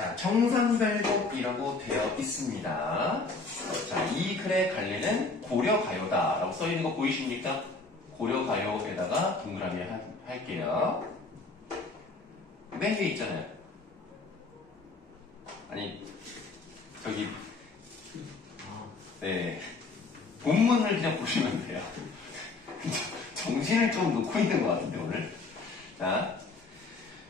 자, 청산별곡이라고 되어 있습니다. 자, 이 글의 갈래는 고려가요다라고 써있는 거 보이십니까? 고려가요에다가 동그라미 할게요. 맨 위에 있잖아요. 아니, 저기, 네. 본문을 그냥 보시면 돼요. 정신을 좀 놓고 있는 것 같은데, 오늘. 자,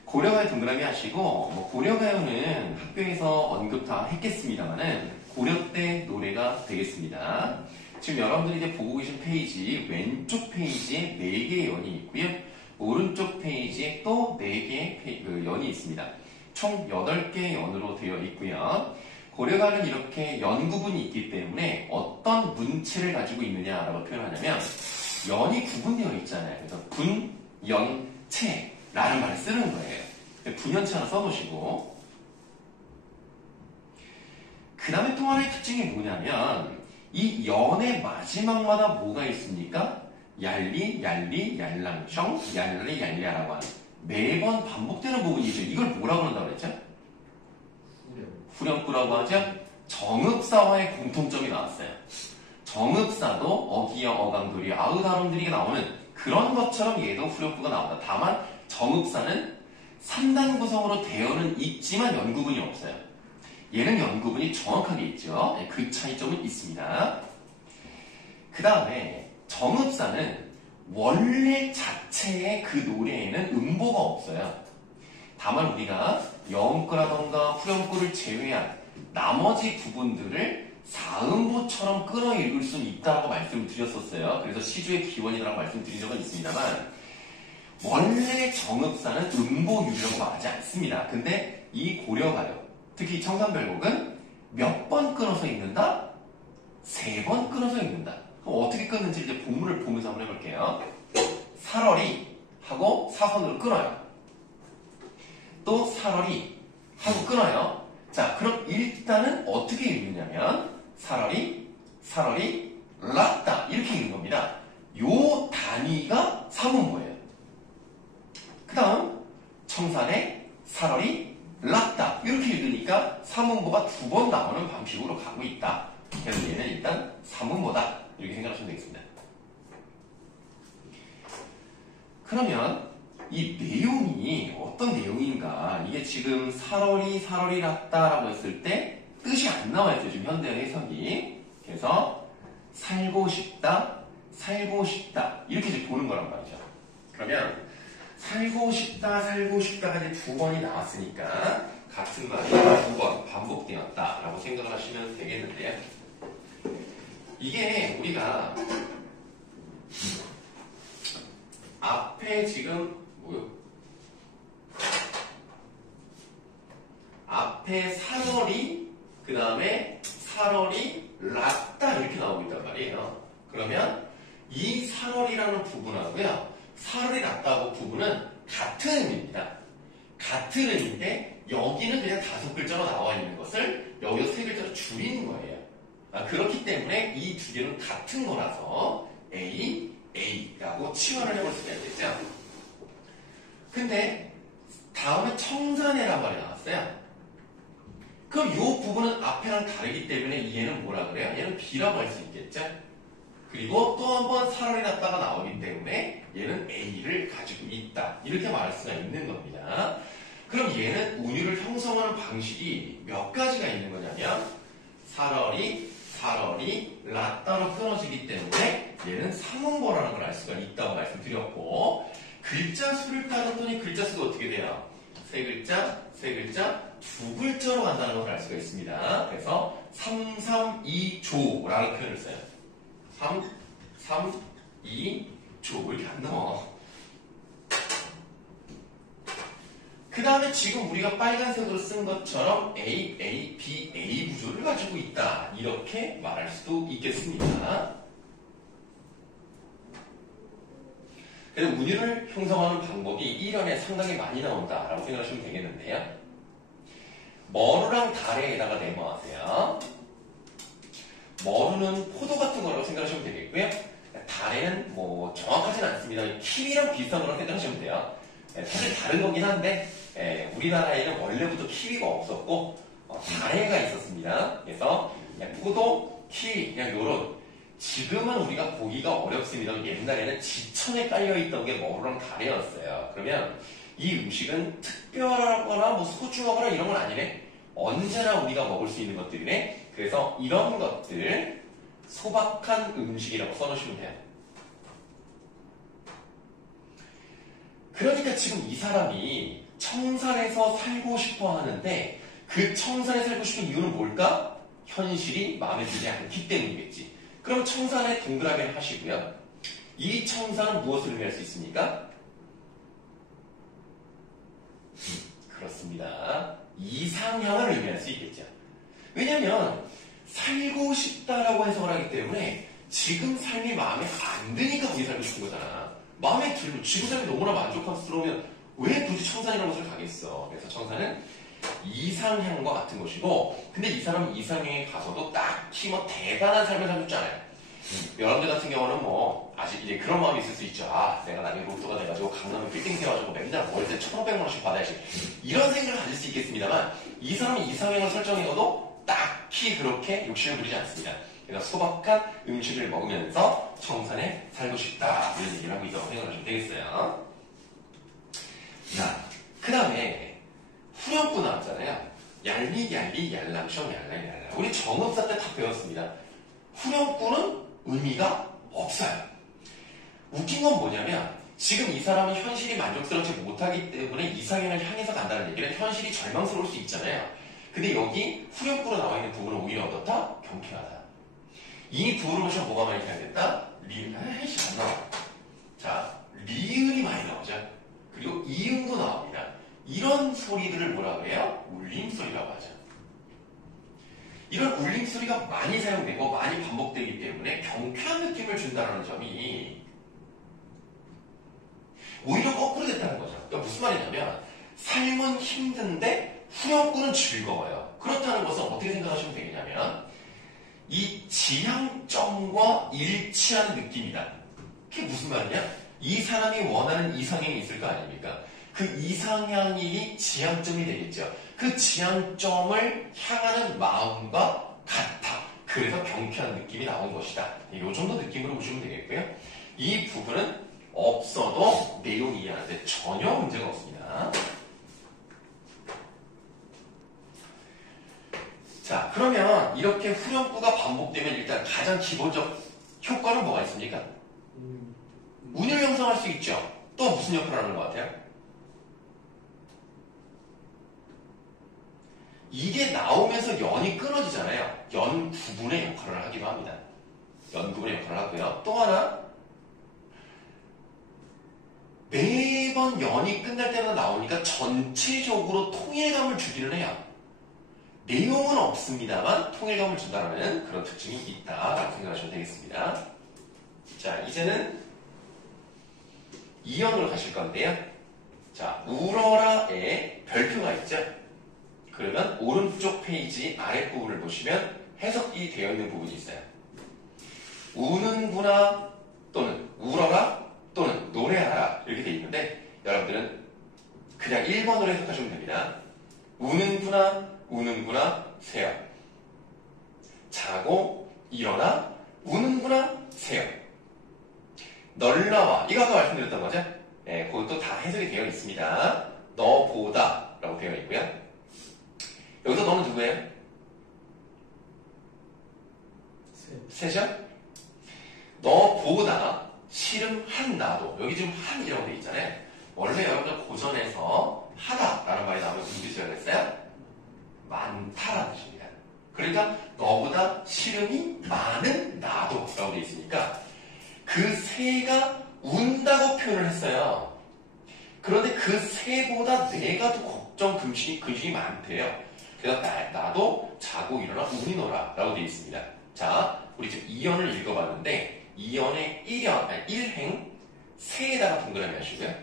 고려가요 동그라미 하시고, 뭐 고려가요는 학교에서 언급 다 했겠습니다만은, 고려 때 노래가 되겠습니다. 지금 여러분들이 이제 보고 계신 페이지, 왼쪽 페이지에 4개의 연이 있고요. 오른쪽 페이지에 또 4개의 연이 있습니다. 총 8개의 연으로 되어 있고요. 고려가는 이렇게 연 구분이 있기 때문에 어떤 문체를 가지고 있느냐라고 표현하냐면 연이 구분되어 있잖아요. 그래서 분, 연, 체 라는 말을 쓰는 거예요. 분연체 하나 써놓으시고 그 다음에 또 하나의 특징이 뭐냐면 이 연의 마지막마다 뭐가 있습니까? 얄리, 얄리, 얄랑숑, 얄리, 얄리아라고 하는 매번 반복되는 부분이죠. 이걸 뭐라고 한다고 그랬죠? 후렴구라고 하죠? 정읍사와의 공통점이 나왔어요. 정읍사도 어기여, 어강돌이, 아으다름들이 나오는 그런 것처럼 얘도 후렴구가 나온다. 다만 정읍사는 3단 구성으로 되어는 있지만 연구분이 없어요. 얘는 연구분이 정확하게 있죠. 그 차이점은 있습니다. 그 다음에 정읍사는 원래 자체의 그 노래에는 음보가 없어요. 다만 우리가 영음구라던가 후렴구를 제외한 나머지 부분들을 사음보처럼 끌어읽을 수는 있다고 말씀을 드렸었어요. 그래서 시주의 기원이라고 말씀드린 적은 있습니다만 원래 정읍사는 음보 유료라고 하지 않습니다. 근데 이 고려가요, 특히 청산별곡은 몇 번 끊어서 읽는다? 3번 끊어서 읽는다. 그럼 어떻게 끊는지 이제 본문을 보면서 한번 해볼게요. 살얼이 하고 사선으로 끊어요. 또 살얼이 하고 끊어요. 자, 그럼 일단은 어떻게 읽느냐면 살얼이, 살얼이, 랐다 이렇게 읽는 겁니다. 요 단위가 사문보예요. 그 다음 청산에 살얼이, 랐다 이렇게 읽으니까 사문보가 2번 나오는 방식으로 가고 있다. 그래서 얘는 일단 사문보다 이렇게 생각하시면 되겠습니다. 그러면 이 내용이 어떤 내용인가? 이게 지금 살얼이, 살얼이 랐다라고 했을 때 뜻이 안 나와있어요. 지금 현대 해석이. 그래서 살고 싶다, 살고 싶다 이렇게 이제 보는 거란 말이죠. 그러면 살고 싶다, 살고 싶다가 이제 2번이 나왔으니까 같은 말이 2번 반복되었다라고 생각을 하시면 되겠는데요. 이게 우리가 앞에 지금 앞에 살얼이, 그 다음에 살얼이 랐다 이렇게 나오고 있단 말이에요. 그러면 이 살얼이라는 부분하고요, 살얼이 랐다고 부분은 같은 의미입니다. 같은 의미인데 여기는 그냥 5글자로 나와 있는 것을 여기서 3글자로 줄이는 거예요. 그렇기 때문에 이 2개는 같은 거라서 A, A라고 치환을 해볼 수가 있겠죠. 근데 다음에 청산해란 말이 나왔어요. 그럼 이 부분은 앞에랑 다르기 때문에 얘는 뭐라 그래요? 얘는 B라고 할 수 있겠죠. 그리고 또 한 번 살얼이 났다가 나오기 때문에 얘는 A를 가지고 있다 이렇게 말할 수가 있는 겁니다. 그럼 얘는 운율을 형성하는 방식이 몇 가지가 있는 거냐면 살얼이, 살얼이 랐다로 끊어지기 때문에 얘는 삼음보라는 걸 알 수가 있다고 말씀드렸고, 글자 수를 따졌더니 글자 수가 어떻게 돼요? 3글자, 3글자, 2글자로 간다는 걸 알 수가 있습니다. 그래서 3, 3, 2, 조라는 표현을 써요. 3, 3, 2, 조 이렇게 안 나와. 그 다음에 지금 우리가 빨간색으로 쓴 것처럼 A, A, B, A 구조를 가지고 있다 이렇게 말할 수도 있겠습니다. 그래서 운율을 형성하는 방법이 1연에 상당히 많이 나온다라고 생각하시면 되겠는데요. 머루랑 달에다가 네모하세요. 머루는 포도 같은 거라고 생각하시면 되겠고요. 달에는 뭐 정확하진 않습니다. 키위랑 비슷한 거라고 생각하시면 돼요. 사실 다른 거긴 한데 우리나라에는 원래부터 키위가 없었고 다래가 있었습니다. 그래서 포도, 키위 그냥 요런 지금은 우리가 보기가 어렵습니다. 옛날에는 지천에 깔려있던 게 머루랑 다래였어요. 그러면 이 음식은 특별하거나 뭐 소중하거나 이런 건 아니네. 언제나 우리가 먹을 수 있는 것들이네. 그래서 이런 것들 소박한 음식이라고 써놓으시면 돼요. 그러니까 지금 이 사람이 청산에서 살고 싶어 하는데 그 청산에 살고 싶은 이유는 뭘까? 현실이 마음에 들지 않기 때문이겠지. 그럼 청산에 동그라미를 하시고요. 이 청산은 무엇을 의미할 수 있습니까? 그렇습니다. 이상향을 의미할 수 있겠죠. 왜냐하면 살고 싶다라고 해석을 하기 때문에 지금 삶이 마음에 안 드니까 거기 살고 싶은 거잖아. 마음에 들고 지금 삶이 너무나 만족스러우면 왜 굳이 청산이라는 것을 가겠어. 그래서 청산은 이상향과 같은 것이고, 근데 이 사람은 이상향에 가서도 딱히 뭐 대단한 삶을 살고 않아요. 여러분들 같은 경우는 뭐 아직 이제 그런 마음이 있을 수 있죠. 아, 내가 나중에 로또가 돼가지고 강남에 빌딩 세워가지고 맨날 먹을 때 1,500만원씩 받아야지. 이런 생각을 가질 수 있겠습니다만 이 사람은 이상향을 설정해도 딱히 그렇게 욕심을 부리지 않습니다. 그래서 소박한 음식을 먹으면서 청산에 살고 싶다 이런 얘기를 하고 있다고 생각하시면 되겠어요. 자, 그 다음에 후렴구 나왔잖아요. 얄미 얄리 얄랑쇼 얄랑 얄랑. 우리 정읍사 때 다 배웠습니다. 후렴구는 의미가 없어요. 웃긴 건 뭐냐면 지금 이 사람은 현실이 만족스럽지 못하기 때문에 이상향을 향해서 간다는 얘기는 현실이 절망스러울 수 있잖아요. 근데 여기 후렴구로 나와 있는 부분은 오히려 어떻다? 경쾌하다. 이 부분을 보시면 뭐가 많이 돼야겠다? 아이씨 안 나와. 자, 리을이 많이 나오죠. 그리고 이음도 나옵니다. 이런 소리들을 뭐라고 해요? 울림소리라고 하죠. 이런 울림소리가 많이 사용되고 많이 반복되기 때문에 경쾌한 느낌을 준다는 점이 오히려 거꾸로 됐다는 거죠. 그러니까 무슨 말이냐면 삶은 힘든데 후렴구는 즐거워요. 그렇다는 것은 어떻게 생각하시면 되겠냐면 이 지향점과 일치하는 느낌이다. 그게 무슨 말이냐? 이 사람이 원하는 이상향이 있을 거 아닙니까? 그 이상향이 지향점이 되겠죠. 그 지향점을 향하는 마음과 같아. 그래서 경쾌한 느낌이 나온 것이다. 이 정도 느낌으로 보시면 되겠고요. 이 부분은 없어도 내용 이해하는데 전혀 문제가 없습니다. 자, 그러면 이렇게 후렴구가 반복되면 일단 가장 기본적 효과는 뭐가 있습니까? 운율 형성할 수 있죠. 또 무슨 역할을 하는 것 같아요? 이게 나오면서 연이 끊어지잖아요. 연 구분의 역할을 하기도 합니다. 연 구분의 역할을 하고요. 또 하나 매번 연이 끝날 때마다 나오니까 전체적으로 통일감을 주기는 해요. 내용은 없습니다만 통일감을 준다는 그런 특징이 있다라고 생각하시면 되겠습니다. 자, 이제는 2연으로 가실 건데요. 자, 울어라에 별표가 있죠? 그러면 오른쪽 페이지 아랫부분을 보시면 해석이 되어 있는 부분이 있어요. 우는구나 또는 울어라 또는 노래하라 이렇게 되어 있는데 여러분들은 그냥 1번으로 해석하시면 됩니다. 우는구나 우는구나 새요. 자고 일어나 우는구나 새요. 널 나와 이거 아까 말씀드렸던 거죠? 네, 그것도 다 해석이 되어 있습니다. 너보다 라고 되어 있고요. 여기서 너는 누구예요? 새죠? 너보다 싫음한 나도 여기 지금 한이라고 되어 있잖아요. 원래 여러분들 고전에서 하다라는 말이 나오면 무슨 뜻이라고 그랬어요? 많다라는 뜻입니다. 그러니까 너보다 싫음이 많은 나도 라고 되어 있으니까 그 새가 운다고 표현을 했어요. 그런데 그 새보다 내가 더 걱정, 근심이 많대요. 그래서 나도 자고 일어나 우니노라 라고 되어 있습니다. 자, 우리 지금 2연을 읽어봤는데 2연의 1행 새에다가 동그라미 하시고요.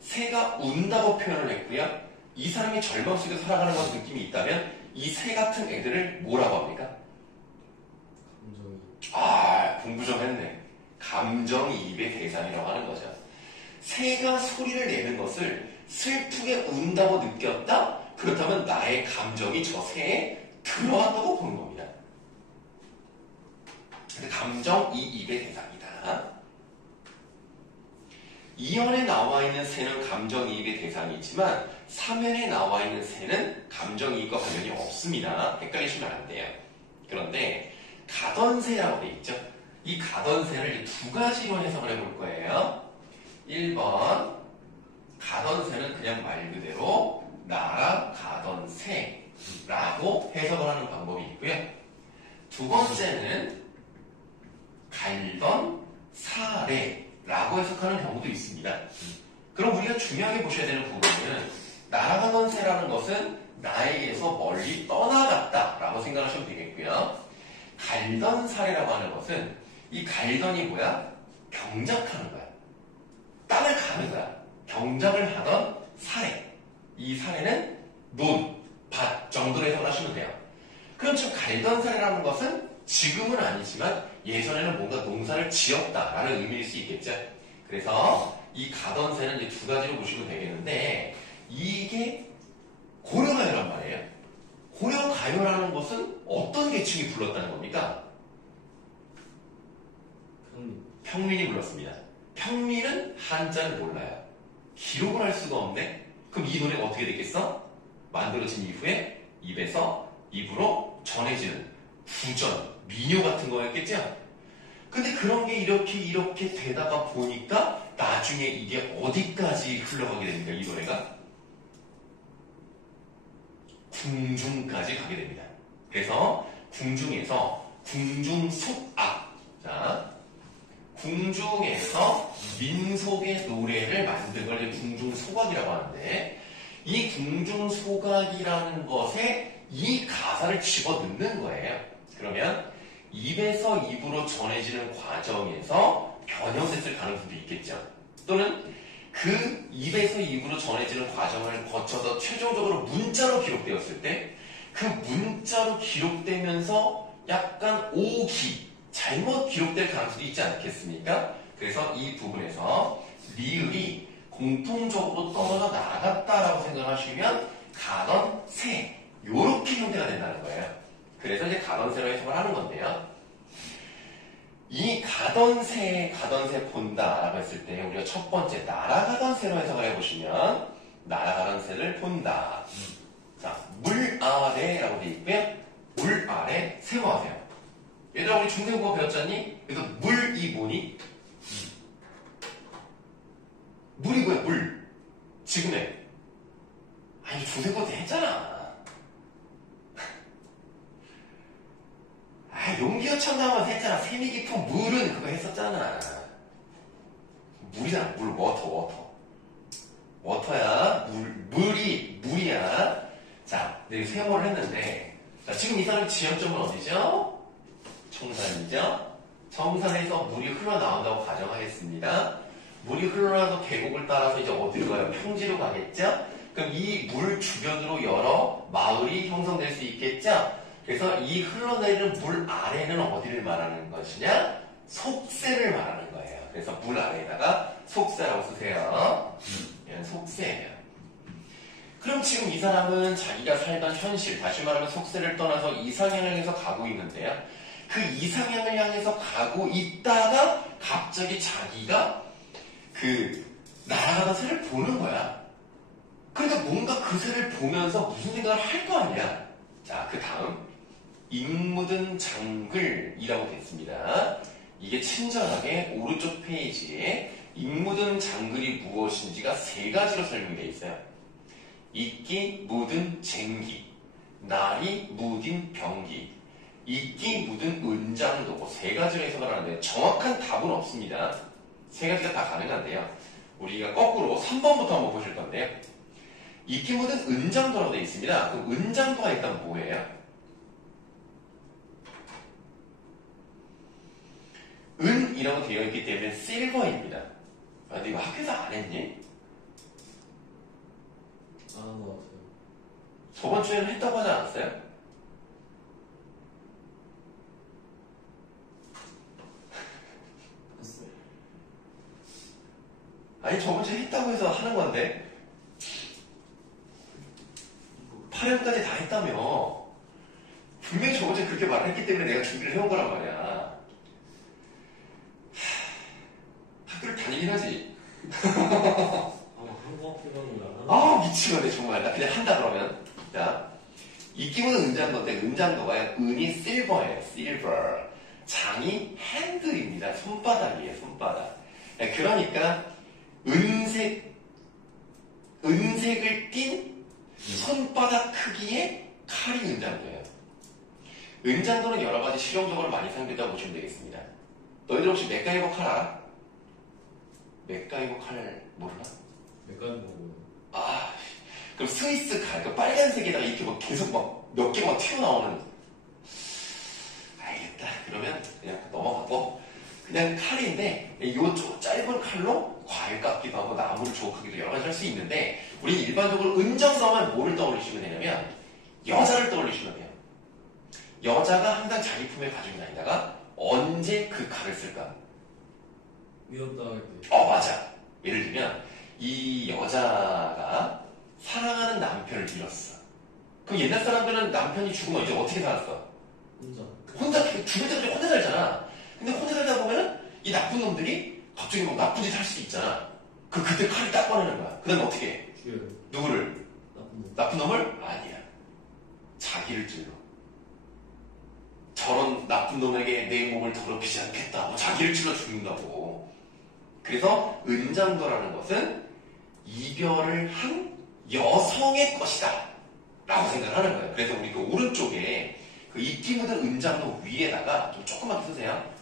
새가 운다고 표현을 했고요. 이 사람이 절망 속에서 살아가는 것 느낌이 있다면 이 새 같은 애들을 뭐라고 합니까? 공부 좀 했네. 감정이입의 대상이라고 하는 거죠. 새가 소리를 내는 것을 슬프게 운다고 느꼈다? 그렇다면 나의 감정이 저 새에 들어왔다고 보는 겁니다. 감정이입의 대상이다. 2현에 나와 있는 새는 감정이입의 대상이지만 3현에 나와 있는 새는 감정이입과 관련이 없습니다. 헷갈리시면 안 돼요. 그런데 가던새라고 되어 있죠. 이 가던새를 두 가지로 해석을 해볼 거예요. 1번 가던새는 그냥 말 그대로 날아가던 새라고 해석을 하는 방법이 있고요. 두 번째는 갈던 사례라고 해석하는 경우도 있습니다. 그럼 우리가 중요하게 보셔야 되는 부분은 날아가던 새라는 것은 나에게서 멀리 떠나갔다라고 생각하시면 되겠고요. 갈던 사례라고 하는 것은 이 갈던이 뭐야? 경작하는 거야. 땅을 가는 거야. 경작을 하던 사례. 이 사례는 논, 밭 정도로 해석을 하시면 돼요. 그럼 지금 갈던 사례라는 것은 지금은 아니지만 예전에는 뭔가 농사를 지었다라는 의미일 수 있겠죠. 그래서 이 가던 새는 이제 두 가지로 보시면 되겠는데 이게 고려가요란 말이에요. 고려가요라는 것은 어떤 계층이 불렀다는 겁니까? 평민이 불렀습니다. 평민은 한자를 몰라요. 기록을 할 수가 없네? 그럼 이 노래가 어떻게 됐겠어? 만들어진 이후에 입에서 입으로 전해지는 구전, 민요 같은 거였겠죠? 근데 그런 게 이렇게 되다가 보니까 나중에 이게 어디까지 흘러가게 됩니까? 이 노래가? 궁중까지 가게 됩니다. 그래서 궁중에서 궁중속악. 자, 궁중에서 민속의 노래를 만든 걸 궁중소각이라고 하는데 이 궁중소각이라는 것에 이 가사를 집어넣는 거예요. 그러면 입에서 입으로 전해지는 과정에서 변형됐을 가능성도 있겠죠. 또는 그 입에서 입으로 전해지는 과정을 거쳐서 최종적으로 문자로 기록되었을 때 그 문자로 기록되면서 약간 오기, 잘못 기록될 가능성도 있지 않겠습니까? 그래서 이 부분에서 리을이 공통적으로 떨어져 나갔다라고 생각하시면 가던 새 요렇게 형태가 된다는 거예요. 그래서 이제 가던 새로 해석을 하는 건데요. 이 가던 새 본다라고 했을 때 우리가 첫 번째 날아가던 새로 해석을 해보시면 날아가던 새를 본다. 자, 물 아래라고 되어 있고요. 물 아래 세모하세요. 얘들아 우리 중세국어 배웠잖니? 그래서 물이 뭐니? 물이 뭐야? 물. 지금의. 아니 중세국어 때 했잖아. 아 용기가 첨단만 했잖아. 세미 깊은 물은 그거 했었잖아. 물이잖아. 물. 워터야. 물이야. 자, 내가 세모를 했는데 자, 지금 이 사람 지점점은 어디죠? 청산이죠? 청산에서 물이 흘러나온다고 가정하겠습니다. 물이 흘러나와서 계곡을 따라서 이제 어디로 가요? 평지로 가겠죠? 그럼 이 물 주변으로 여러 마을이 형성될 수 있겠죠? 그래서 이 흘러내리는 물 아래는 어디를 말하는 것이냐? 속세를 말하는 거예요. 그래서 물 아래에다가 속세라고 쓰세요. 얘는 속세예요. 그럼 지금 이 사람은 자기가 살던 현실, 다시 말하면 속세를 떠나서 이상향을 향해서 가고 있는데요. 그 이상향을 향해서 가고 있다가 갑자기 자기가 그 날아가던 새를 보는 거야. 그러니까 뭔가 그 새를 보면서 무슨 생각을 할 거 아니야. 자, 그 다음 잉 묻은 장글이라고 됐습니다. 이게 친절하게 오른쪽 페이지에 잉 묻은 장글이 무엇인지가 세 가지로 설명이 되어 있어요. 이끼 묻은 쟁기, 날이 묻은 병기, 이끼 묻은 은장도고 세 가지로 해석을 하는데 정확한 답은 없습니다. 세 가지가 다 가능한데요. 우리가 거꾸로 3번부터 한번 보실 건데요. 이끼 묻은 은장도라고 되어 있습니다. 그럼 은장도가 일단 뭐예요? 은이라고 되어 있기 때문에 실버입니다. 아, 근데 이거 학교에서 안 했니? 안 한 것 같아요. 저번 주에는 했다고 하지 않았어요? 했어요. 아니 저번 주에 했다고 해서 하는 건데 촬영까지 다 했다며. 분명히 저번에 그렇게 말을 했기 때문에 내가 준비를 해온 거란 말이야. 학교를 다니긴 하지. 한국 학교는 아, 미치겠네, 정말. 나 그냥 한다, 그러면. 자, 이기문은 은장도인데, 은장도가 은이 실버예요, 실버. 장이 핸드입니다. 손바닥이에요, 손바닥. 그러니까, 은색을 띤 손바닥 크기의 칼이 은장도예요. 은장도는 여러 가지 실용적으로 많이 사용된다고 보시면 되겠습니다. 너희들 혹시 맥가이버 칼 알아? 맥가이버 칼 모르나? 맥가이버. 아, 그럼 스위스 칼, 그 빨간색에다가 이렇게 막 계속 막 몇 개가 막 튀어나오는. 알겠다. 그러면 그냥 넘어가고. 그냥 칼인데, 요 짧은 칼로 과일 깎기도 하고 나무를 조각하기도 여러 가지 할 수 있는데, 우리 일반적으로 은장도만 뭐를 떠올리시면 되냐면, 여자를 떠올리시면 돼요. 여자가 항상 자기 품에 가지고 다니다가, 언제 그 칼을 쓸까? 위협당할 때. 맞아. 예를 들면, 이 여자가 사랑하는 남편을 잃었어. 그럼 옛날 사람들은 남편이 죽으면 이제 어떻게 살았어? 혼자 죽을 때까지 혼자 살잖아. 근데 혼자 살다 보면은 이 나쁜 놈들이 갑자기 막 나쁜 짓 할 수도 있잖아. 그때 칼을 딱 꺼내는 거야. 그 다음에 어떻게 해? 죽여요. 누구를? 나쁜 놈을? 아니야. 자기를 찔러. 저런 나쁜 놈에게 내 몸을 더럽히지 않겠다. 자기를 찔러 죽는다고. 그래서 은장도라는 것은 이별을 한 여성의 것이다 라고 생각을 하는 거예요. 그래서 우리 그 오른쪽에 그 이끼 묻은 은장도 위에다가 좀 조그맣게 쓰세요.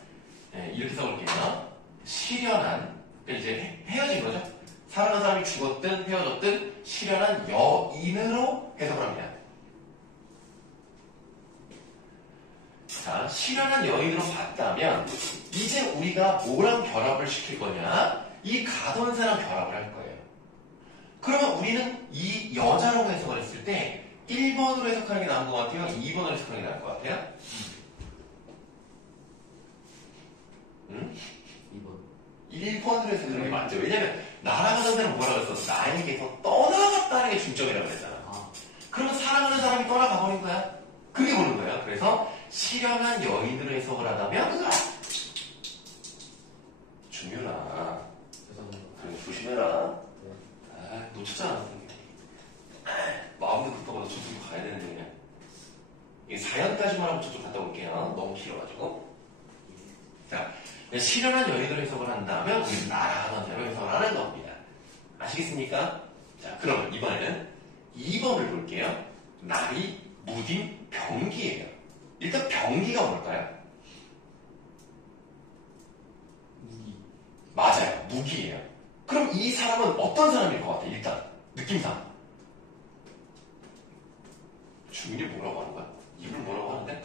네, 이렇게 써볼게요. 실연한, 그러니까 이제 헤어진 거죠. 사랑하는 사람이 죽었든 헤어졌든 실연한 여인으로 해석을 합니다. 자, 실연한 여인으로 봤다면 이제 우리가 뭐랑 결합을 시킬 거냐? 이 가돈사랑 결합을 할 거예요. 그러면 우리는 이 여자라고 해석을 했을 때 1번으로 해석하는 게 나은 것 같아요? 2번으로 해석하는 게 나을 것 같아요? 2번. 1번으로 해석하는 게 맞죠. 왜냐면 날아가는 사람은 뭐라고 했어? 나에게서 떠나갔다는 게 중점이라고 했잖아. 그러면 사랑하는 사람이 떠나가 버린 거야. 그게 보는 거예요. 그래서 실연한 여인으로 해석을 하다면 중요나. 그래, 조심해라. 놓쳤잖아. 마음도 급하고 저쪽 가야 되는데 그냥. 이 사연까지만 하고 저쪽 갔다 올게요. 너무 길어가지고. 자, 실연한 여인으로 해석을 한다면 우리 날아가는 대로 해석을 하는 겁니다. 아시겠습니까? 자, 그러면 이번에는 2번을 볼게요. 날이 무딘 병기예요. 일단 병기가 뭘까요? 무기. 맞아요. 무기예요. 그럼 이 사람은 어떤 사람일 것 같아요? 일단 느낌상. 주민이 뭐라고 하는 거야? 이분을 뭐라고 하는데?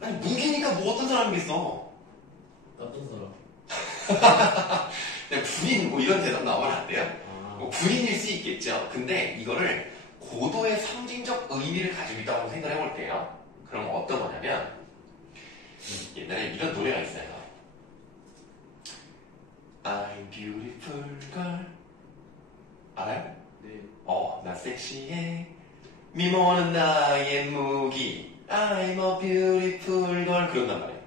아니 무기니까 뭐 어떤 사람이겠어? 나쁜 사람. 군인 뭐 이런 대답 나오면 안 돼요? 뭐 군인일 수 있겠죠. 근데 이거를 고도의 상징적 의미를 가지고 있다고 생각을 해볼게요. 그럼 어떤 거냐면 옛날에 이런 노래가 있어요. I'm beautiful girl. 알아요? 네. 나 섹시해. 미모는 나의 무기. I'm a beautiful girl. 그런단 말이에요.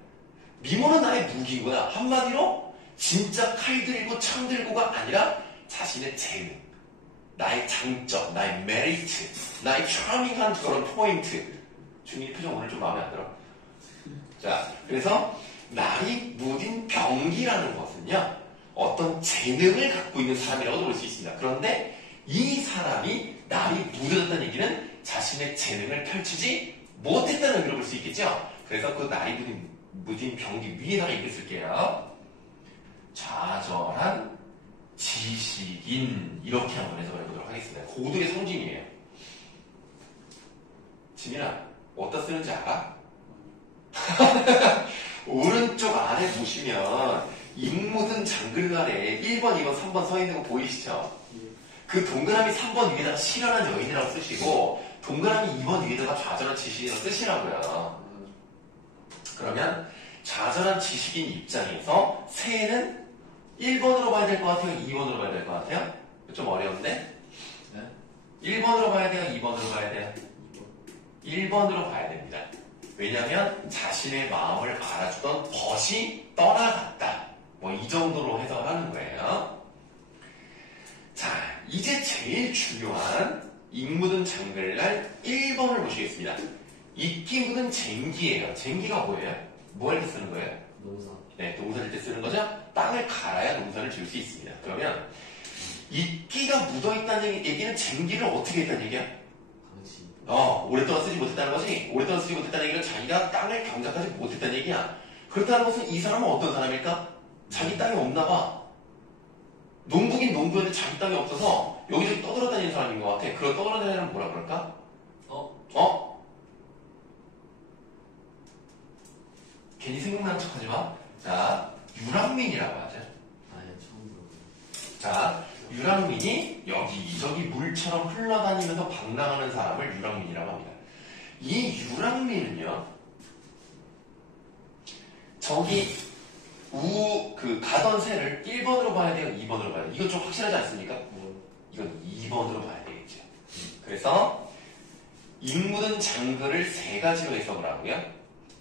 미모는 나의 무기구나. 한마디로 진짜 칼 들고 창 들고가 아니라 자신의 재능, 나의 장점, 나의 메리트, 나의 차밍한 그런 포인트. 주민이 표정 오늘 좀 마음에 안 들어. 자, 그래서 날이 무딘 병기라는 것은요, 어떤 재능을 갖고 있는 사람이라고도 볼 수 있습니다. 그런데 이 사람이 날이 묻어졌다는 얘기는 자신의 재능을 펼치지 못했다는 의미로 볼 수 있겠죠? 그래서 그 날이 무딘 병기 위에다가 이렇게 쓸게요. 좌절한 지식인. 이렇게 한번 해석을 해보도록 하겠습니다. 고도의 상징이에요. 지민아, 어디다 쓰는지 알아? 오른쪽 아래 보시면 잉묻은 장글간에 1번, 2번, 3번 서 있는 거 보이시죠? 그 동그라미 3번 위에다가 실연한 여인이라고 쓰시고 동그라미 2번 위에다가 좌절한 지식인이라고 쓰시라고요. 그러면 좌절한 지식인 입장에서 새해는 1번으로 봐야 될 것 같아요? 2번으로 봐야 될 것 같아요? 좀 어려운데? 네? 1번으로 봐야 돼요? 2번으로 봐야 돼요? 1번으로 봐야 됩니다. 왜냐하면 자신의 마음을 알아주던 벗이 떠나갔다. 뭐 이 정도로 해석을 하는 거예요. 자, 이제 제일 중요한 잉 묻은 장글날 1번을 보시겠습니다. 이끼 묻은 쟁기예요. 쟁기가 뭐예요? 뭐 할 때 쓰는 거예요? 농사. 네, 농사질 때 쓰는 거죠? 땅을 갈아야 농사를 지을 수 있습니다. 그러면 이끼가 묻어있다는 얘기는 쟁기를 어떻게 했다는 얘기야? 당시. 오랫동안 쓰지 못했다는 거지? 오랫동안 쓰지 못했다는 얘기는 자기가 땅을 경작하지 못했다는 얘기야. 그렇다는 것은 이 사람은 어떤 사람일까? 자기 땅이 없나 봐. 농부긴 농부였는데 자기 땅이 없어서 여기저기 떠돌아다니는 사람인 것 같아. 그런 떠돌아다니는 사람은 뭐라 그럴까? 괜히 생각나는 척 하지 마. 자, 유랑민이라고 하죠. 아예 처음 들어보네. 자, 유랑민이 여기저기 물처럼 흘러다니면서 방랑하는 사람을 유랑민이라고 합니다. 이 유랑민은요, 저기 가던 새를 1번으로 봐야 돼요? 2번으로 봐야 돼요? 이건 좀 확실하지 않습니까? 이건 2번으로 봐야 되겠죠. 그래서 잉 묻은 장글을 3가지로 해석을 하고요.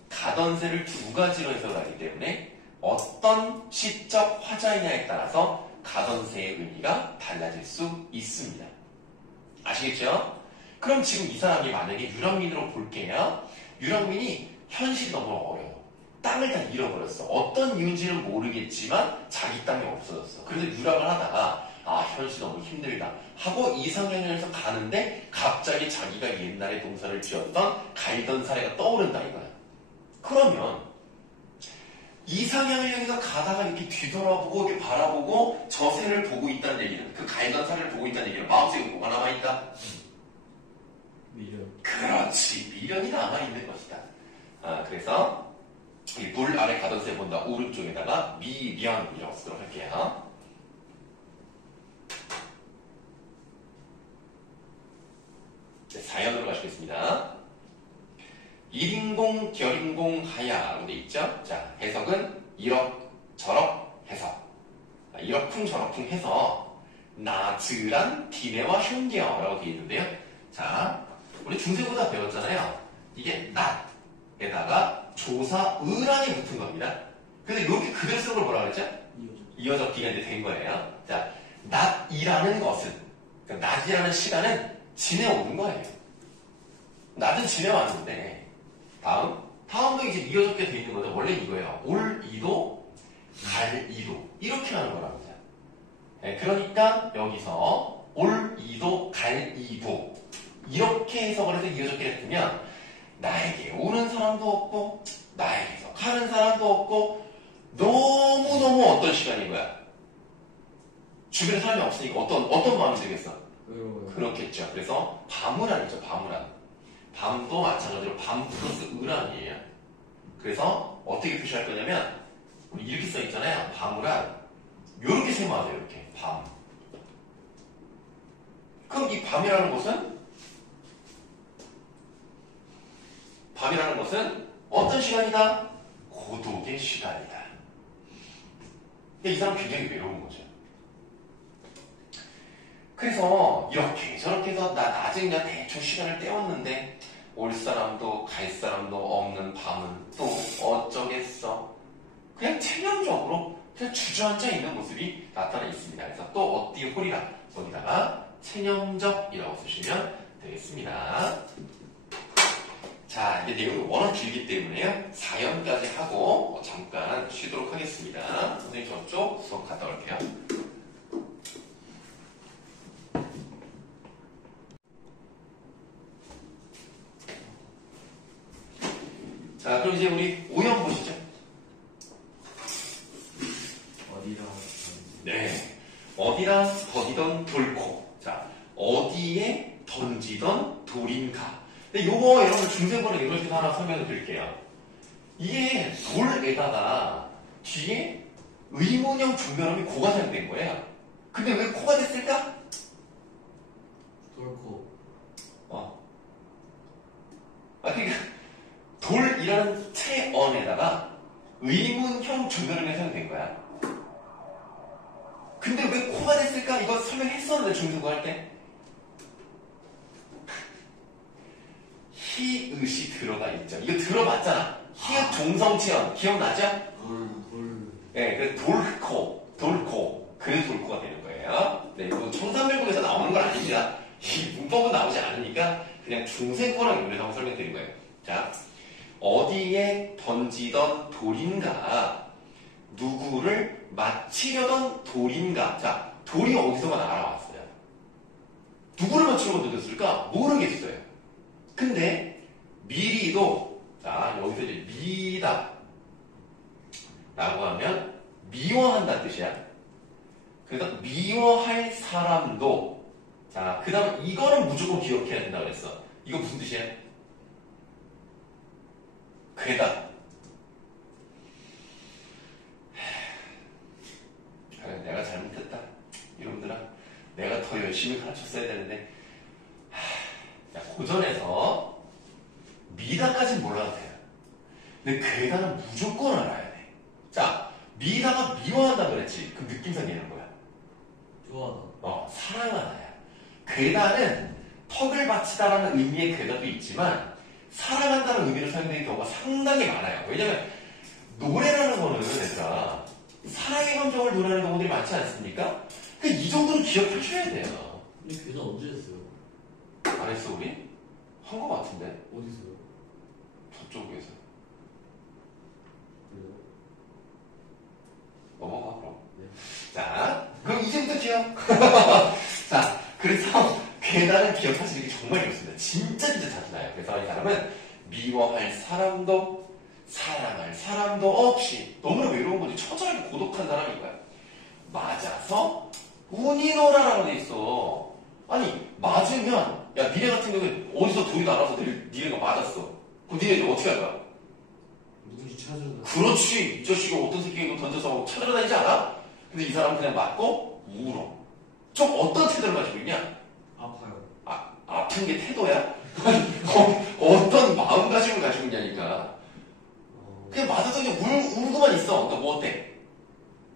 가던 새를 2가지로 해석을 하기 때문에 어떤 시적 화자이냐에 따라서 가던 새의 의미가 달라질 수 있습니다. 아시겠죠? 그럼 지금 이 사람이 만약에 유랑민으로 볼게요. 유랑민이 현실이 너무 어려워. 땅을 다 잃어버렸어. 어떤 이유인지는 모르겠지만 자기 땅이 없어졌어. 그래서 유랑을 하다가 현실 너무 힘들다 하고 이상향에서 가는데 갑자기 자기가 옛날에 농사를 지었던 갈던 사례가 떠오른다 이거야. 그러면 이상향을 향해서 가다가 이렇게 뒤돌아보고 이렇게 바라보고 저 새를 보고 있다는 얘기는 그 갈던 사례를 보고 있다는 얘기는 마음속에 뭐가 남아있다? 미련. 그렇지. 미련이 남아있는 것이다. 그래서 이 물 아래 가던 새 본다 오른쪽에다가 미련이라고 쓰도록 할게요. 네, 4연으로 가시겠습니다. 일인공, 결인공, 하야라고 돼 있죠? 자, 해석은 이럭저럭 해석. 이럭쿵저럭쿵 해서 나즈란 비매와 흉계어라고 돼 있는데요. 자, 우리 중세보다 배웠잖아요. 이게 낫에다가 조사 을안이 붙은 겁니다. 근데 이렇게 그대로 쓰는 걸 뭐라 그랬죠? 이어적기가 이제 된 거예요. 자, 낫이라는 것은, 그러니까 낫이라는 시간은 지내오는 거예요. 낫은 지내왔는데, 다음도 이제 이어적게 돼 있는 거죠. 원래 이거예요. 올 이도, 갈 이도. 이렇게 하는 거랍니다. 네, 그러니까 여기서 올 이도, 갈 이도. 이렇게 해석을 해서 이어적게 했으면, 나에게 오는 사람도 없고, 나에게서 가는 사람도 없고, 너무너무 어떤 시간인 거야? 주변에 사람이 없으니까 어떤 마음이 들겠어? 그렇겠죠. 그래서 밤을안이죠. 밤을안. 밤도 마찬가지로 밤 플러스 을안이에요. 그래서 어떻게 표시할 거냐면 우리 이렇게 써 있잖아요. 밤을안. 요렇게 세면 돼요. 이렇게 밤. 그럼 이 밤이라는 것은 어떤 시간이다? 고독의 시간이다. 근데 이 사람 굉장히 외로운 거죠. 그래서 이렇게 저렇게 해서 낮에 그냥 대충 시간을 때웠는데 올 사람도 갈 사람도 없는 밤은 또 어쩌겠어. 그냥 체념적으로 그냥 주저앉아 있는 모습이 나타나 있습니다. 그래서 또 어디 홀이라 거기다가 체념적이라고 쓰시면 되겠습니다. 자, 이제 내용이 워낙 길기 때문에요. 4연까지 하고 잠깐 쉬도록 하겠습니다. 선생님 저쪽 수업 갔다 올게요. 자, 그럼 이제 우리 5연 보시죠. 어디라 버디던 돌코. 자, 어디에 던지던 돌인가. 근데 요거 여러분 중세번에 이걸 좀 하나 설명을 드릴게요. 이게 돌에다가 뒤에 의문형 중변음이 고가 사용된 거예요. 근데 왜 코가 됐을까? 돌코. 그러니까 돌이라는 체언에다가 의문형 중변음이 사용된 거야. 근데 왜 코가 됐을까? 이거 설명했었는데 중국어 할 때. 으시 들어가 있죠. 이거 들어봤잖아. 히읗 종성체험 기억나죠? 돌. 네, 그 돌코. 그래서 돌코가 되는 거예요. 네, 이거 청산별국에서 나오는 건 아닙니다. 이 문법은 나오지 않으니까 그냥 중세거랑 연결해서 설명드린 거예요. 자, 어디에 던지던 돌인가? 누구를 맞히려던 돌인가? 자, 돌이 어디서가 날아왔어요? 누구를 맞추려고 던졌을까? 모르겠어요. 근데 미리도, 자, 여기서 이제 미다 라고 하면 미워한다는 뜻이야. 그래서 미워할 사람도, 자, 그 다음 이거는 무조건 기억해야 된다고 했어. 이거 무슨 뜻이야? 괴다. 그래, 내가 잘못했다. 이놈들아, 내가 더 열심히 가르쳤어야 되는데. 자, 고전에서 미다까지는 몰라도 돼요. 근데 괴다는 무조건 알아야 돼. 자, 미다가 미워한다 그랬지. 그럼 느낌상 얘는 뭐야? 좋아하다. 사랑하다야. 괴다는 턱을 받치다라는 의미의 괴다도 있지만 사랑한다는 의미로 사용되는 경우가 상당히 많아요. 왜냐면 노래라는 거는 얘들아 사랑의 감정을 노래하는 경우들이 많지 않습니까? 그러니까 이 정도는 기억하셔야 돼요. 근데 걔는 언제 했어요? 안 했어 우리? 한 거 같은데? 어디서요? 저쪽에서. 그래요? 넘어가 그럼. 네. 자, 그럼 이제부터 기억. 자, 그래서 괴다는 기억하시는 게 정말 좋습니다. 진짜 자주 나요. 그래서 이 사람은 미워할 사람도 사랑할 사람도 없이 너무나 외로운 거지. 처절하게 고독한 사람인 거야. 맞아서 운이노라라고 돼 있어. 아니 맞으면 야 니네 같은 경우에 어디서 돌이 날아서 니네가 맞았어. 그럼 니네 어떻게 할 거야? 누군지 찾으러 가. 그렇지. 이 자식이 어떤 새끼가 이거 던져서 찾으러 다니지 않아? 근데 이 사람은 그냥 맞고 울어. 좀 어떤 태도를 가지고 있냐? 아파요. 아픈 게 태도야? 어떤 마음가짐을 가지고 있냐니까. 그냥 맞아도 그냥 울고만 있어. 그러니까 뭐 어때?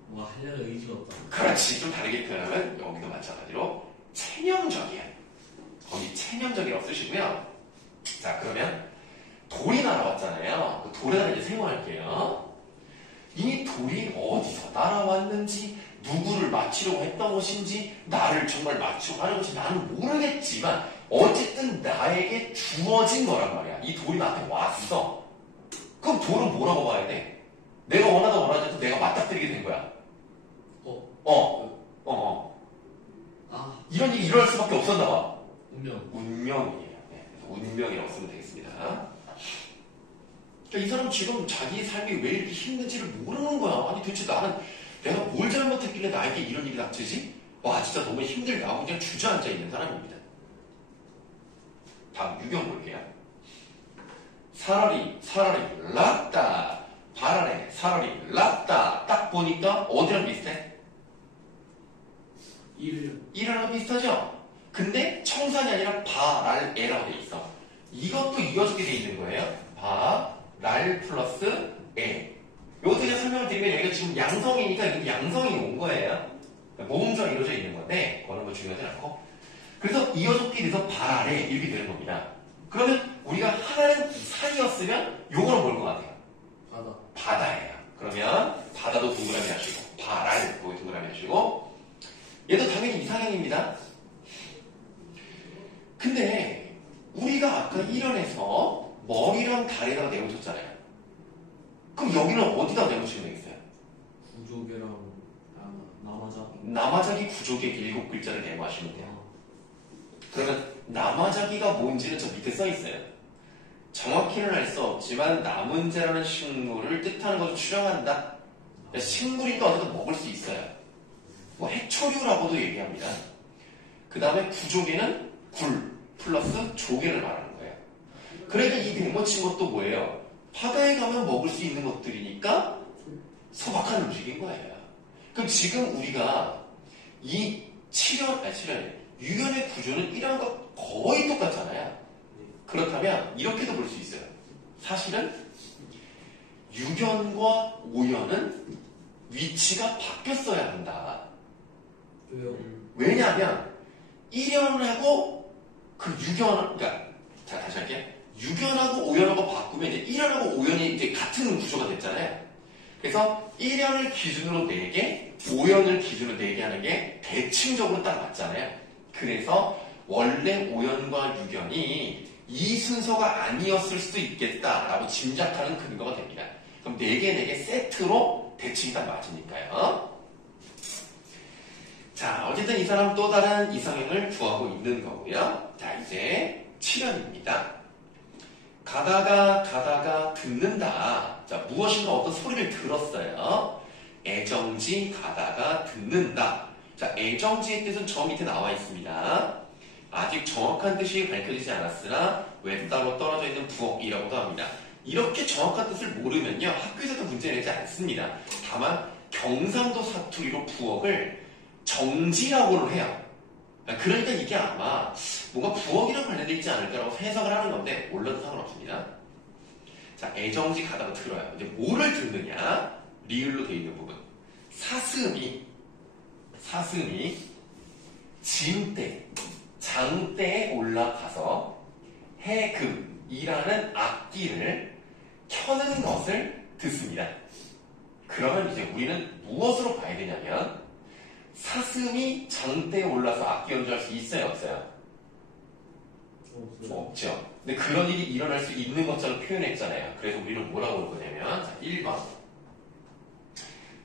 뭔가 하려는 의지가 없다. 그렇지. 좀 다르게 표현하면 여기도 마찬가지로 체념적이야. 거기 체념적이라고 쓰시고요. 자, 그러면 돌이 날아왔잖아요. 그 돌에다가 이제 세모할게요. 이 돌이 어디서 날아왔는지, 누구를 맞히려고 했던 것인지, 나를 정말 맞추려고 하는 것인지 나는 모르겠지만, 어쨌든 나에게 주어진 거란 말이야. 이 돌이 나한테 왔어. 그럼 돌은 뭐라고 봐야 돼? 내가 원하다 원하지 않도 내가 맞닥뜨리게 된 거야. 이런 일이 일어날 수밖에 없었나 봐. 운명이에요. 네, 운명이라고 쓰면 되겠습니다. 그러니까 이 사람 지금 자기 삶이 왜 이렇게 힘든지를 모르는 거야. 아니 도대체 내가 뭘 잘못했길래 나에게 이런 일이 닥치지? 와 진짜 너무 힘들다 하고 그냥 주저앉아 있는 사람입니다. 다음 유경 볼게요. 사라리 났다. 발 아래 사라리 났다. 딱 보니까 어디랑 비슷해? 일이랑 비슷하죠? 근데 청산이 아니라 바랄에라고 돼 있어. 이것도 이어지게 돼 있는 거예요. 바랄 플러스 에. 이것도 그냥 설명을 드리면 여기가 지금 양성이니까 이건 양성이 온 거예요. 모음처럼 이루어져 있는 건데 그거는 뭐 중요하지 않고. 그래서 이어졌게 돼서 바랄에 이렇게 되는 겁니다. 그러면 우리가 하나는 산이었으면 요거는 뭘 것 같아요? 바다예요. 그러면 바다도 동그라미 하시고 바랄 거기 동그라미 하시고 얘도 당연히 이상형입니다. 근데 우리가 아까 1연에서 머리랑 다리에다가 내붙였잖아요. 그럼 여기는 어디다 내붙이면 되겠어요? 구조개랑 남아자. 남아자기 구조개 7글자를 내모하시면 돼요. 그러면 남아자기가 뭔지는 저 밑에 써 있어요. 정확히는 알 수 없지만 남은재라는 식물을 뜻하는 것을 추정한다. 식물이니까 어쨌든 먹을 수 있어요. 뭐 해초류라고도 얘기합니다. 그 다음에 구조개는 굴 플러스 조개를 말하는 거예요. 그러니까 이 백모친 것도 뭐예요? 바다에 가면 먹을 수 있는 것들이니까 소박한 음식인 거예요. 그럼 지금 우리가 이 유연의 구조는 1연과 거의 똑같잖아요. 그렇다면 이렇게도 볼 수 있어요. 사실은 6연과 5연은 위치가 바뀌었어야 한다. 왜요? 왜냐하면 1연하고 그 6연, 그러니까 자 다시 할게요. 6연하고 5연하고 바꾸면 이제 1연하고 5연이 이제 같은 구조가 됐잖아요. 그래서 1연을 기준으로 4개, 5연을 기준으로 4개 하는 게 대칭적으로 딱 맞잖아요. 그래서 원래 5연과 6연이 이 순서가 아니었을 수도 있겠다라고 짐작하는 근거가 됩니다. 그럼 4개, 4개 세트로 대칭이 딱 맞으니까요. 자, 어쨌든 이 사람 또 다른 이상형을 구하고 있는 거고요. 자, 이제 7연입니다. 가다가 듣는다. 자, 무엇인가 어떤 소리를 들었어요. 애정지 가다가 듣는다. 자, 애정지의 뜻은 저 밑에 나와 있습니다. 아직 정확한 뜻이 밝혀지지 않았으나 외따로 떨어져 있는 부엌이라고도 합니다. 이렇게 정확한 뜻을 모르면요, 학교에서도 문제 내지 않습니다. 다만 경상도 사투리로 부엌을 정지라고는 해요. 그러니까 이게 아마 뭔가 부엌이랑 관련되어 있지 않을까라고 해석을 하는 건데 몰라도 상관없습니다. 자, 애정지 가다가 들어요. 이제 뭐를 듣느냐? 리을로 되어 있는 부분. 사슴이 진대, 장대에 올라가서 해금이라는 악기를 켜는 것을 듣습니다. 그러면 이제 우리는 무엇으로 봐야 되냐면 사슴이 장대에 올라서 악기 연주할 수 있어요, 없어요? 없죠. 근데 그런 일이 일어날 수 있는 것처럼 표현했잖아요. 그래서 우리는 뭐라고 볼 거냐면, 자, 1번.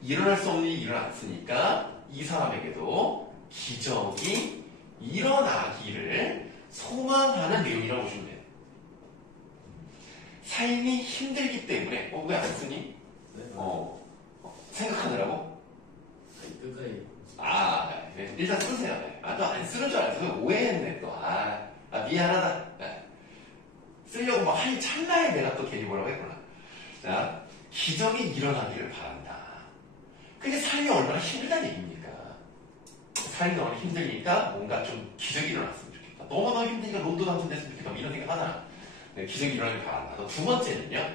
일어날 수 없는 일이 일어났으니까 이 사람에게도 기적이 일어나기를 소망하는 내용이라고 보시면 돼요. 삶이 힘들기 때문에, 왜 안 쓰니? 네. 생각하느라고? 끝까지. 네. 일단 쓰세요. 네. 너 안 쓰는 줄 알았어. 오해했네, 또. 미안하다. 네. 쓰려고 막 한 찰나에 내가 또 괜히 뭐라고 했구나. 자, 기적이 일어나기를 바란다. 근데 삶이 얼마나 힘들다는 얘기입니까? 삶이 너무 힘드니까 뭔가 좀 기적이 일어났으면 좋겠다. 너무너무 힘드니까 로또 당첨됐으면 좋겠다. 이런 생각 하나. 네, 기적이 일어나기를 바란다. 두 번째는요.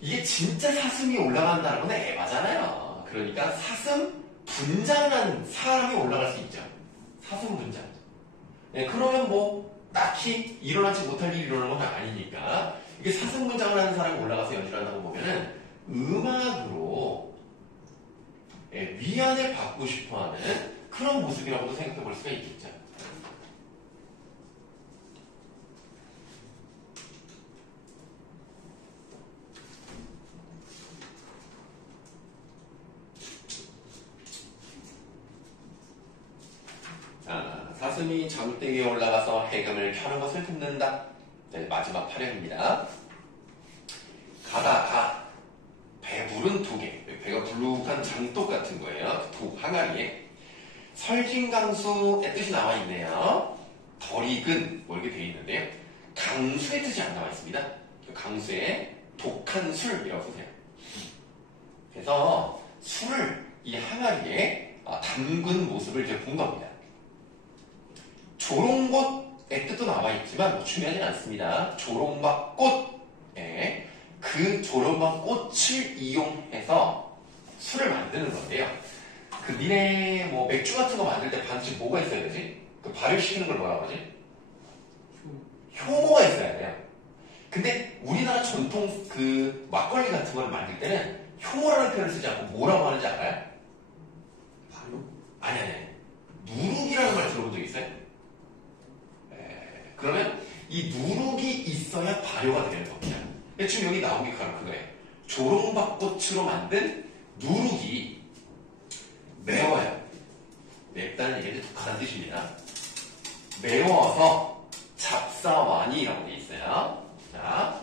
이게 진짜 사슴이 올라간다는 건 에바잖아요. 그러니까 사슴 분장한 사람이 올라갈 수 있죠. 사슴 분장. 네, 그러면 뭐 딱히 일어나지 못할 일이 일어나는 건 아니니까 이게 사슴 분장을 하는 사람이 올라가서 연주를 한다고 보면은 음악으로 위안을 받고 싶어하는 그런 모습이라고도 생각해 볼 수가 있겠죠. 자, 사슴이 장대 위에 올라가서 해금을 켜는 것을 듣는다. 네, 마지막 파령입니다. 가다가 배부른 독에, 배가 불룩한 장독 같은 거예요. 독 항아리에 설진강수의 뜻이 나와 있네요. 덜 익은 뭐 이렇게 되어 있는데요. 강수의 뜻이 안 나와 있습니다. 강수에 독한 술이라고 쓰세요. 그래서 술을 이 항아리에 담근 모습을 이제 본 겁니다. 조롱꽃의 뜻도 나와 있지만 뭐 중요하진 않습니다. 조롱박꽃, 그 조롱박 꽃을 이용해서 술을 만드는 건데요. 그 니네 뭐 맥주 같은 거 만들 때 반드시 뭐가 있어야 되지? 그 발효시키는 걸 뭐라고 하지? 효모가 있어야 돼요. 근데 우리나라 전통 그 막걸리 같은 걸 만들 때는 효모라는 표현을 쓰지 않고 뭐라고 하는지 알아요? 발효? 아니. 누룩이라는 말 들어본 적 있어요? 그러면 이 누룩이 있어야 발효가 되는 겁니다. 지금 여기 나온 게 바로 그거예요. 조롱박꽃으로 만든 누룩이 매워요. 맵다는 얘기는 독하다는 뜻입니다. 매워서 잡사완이라고 돼 있어요. 자,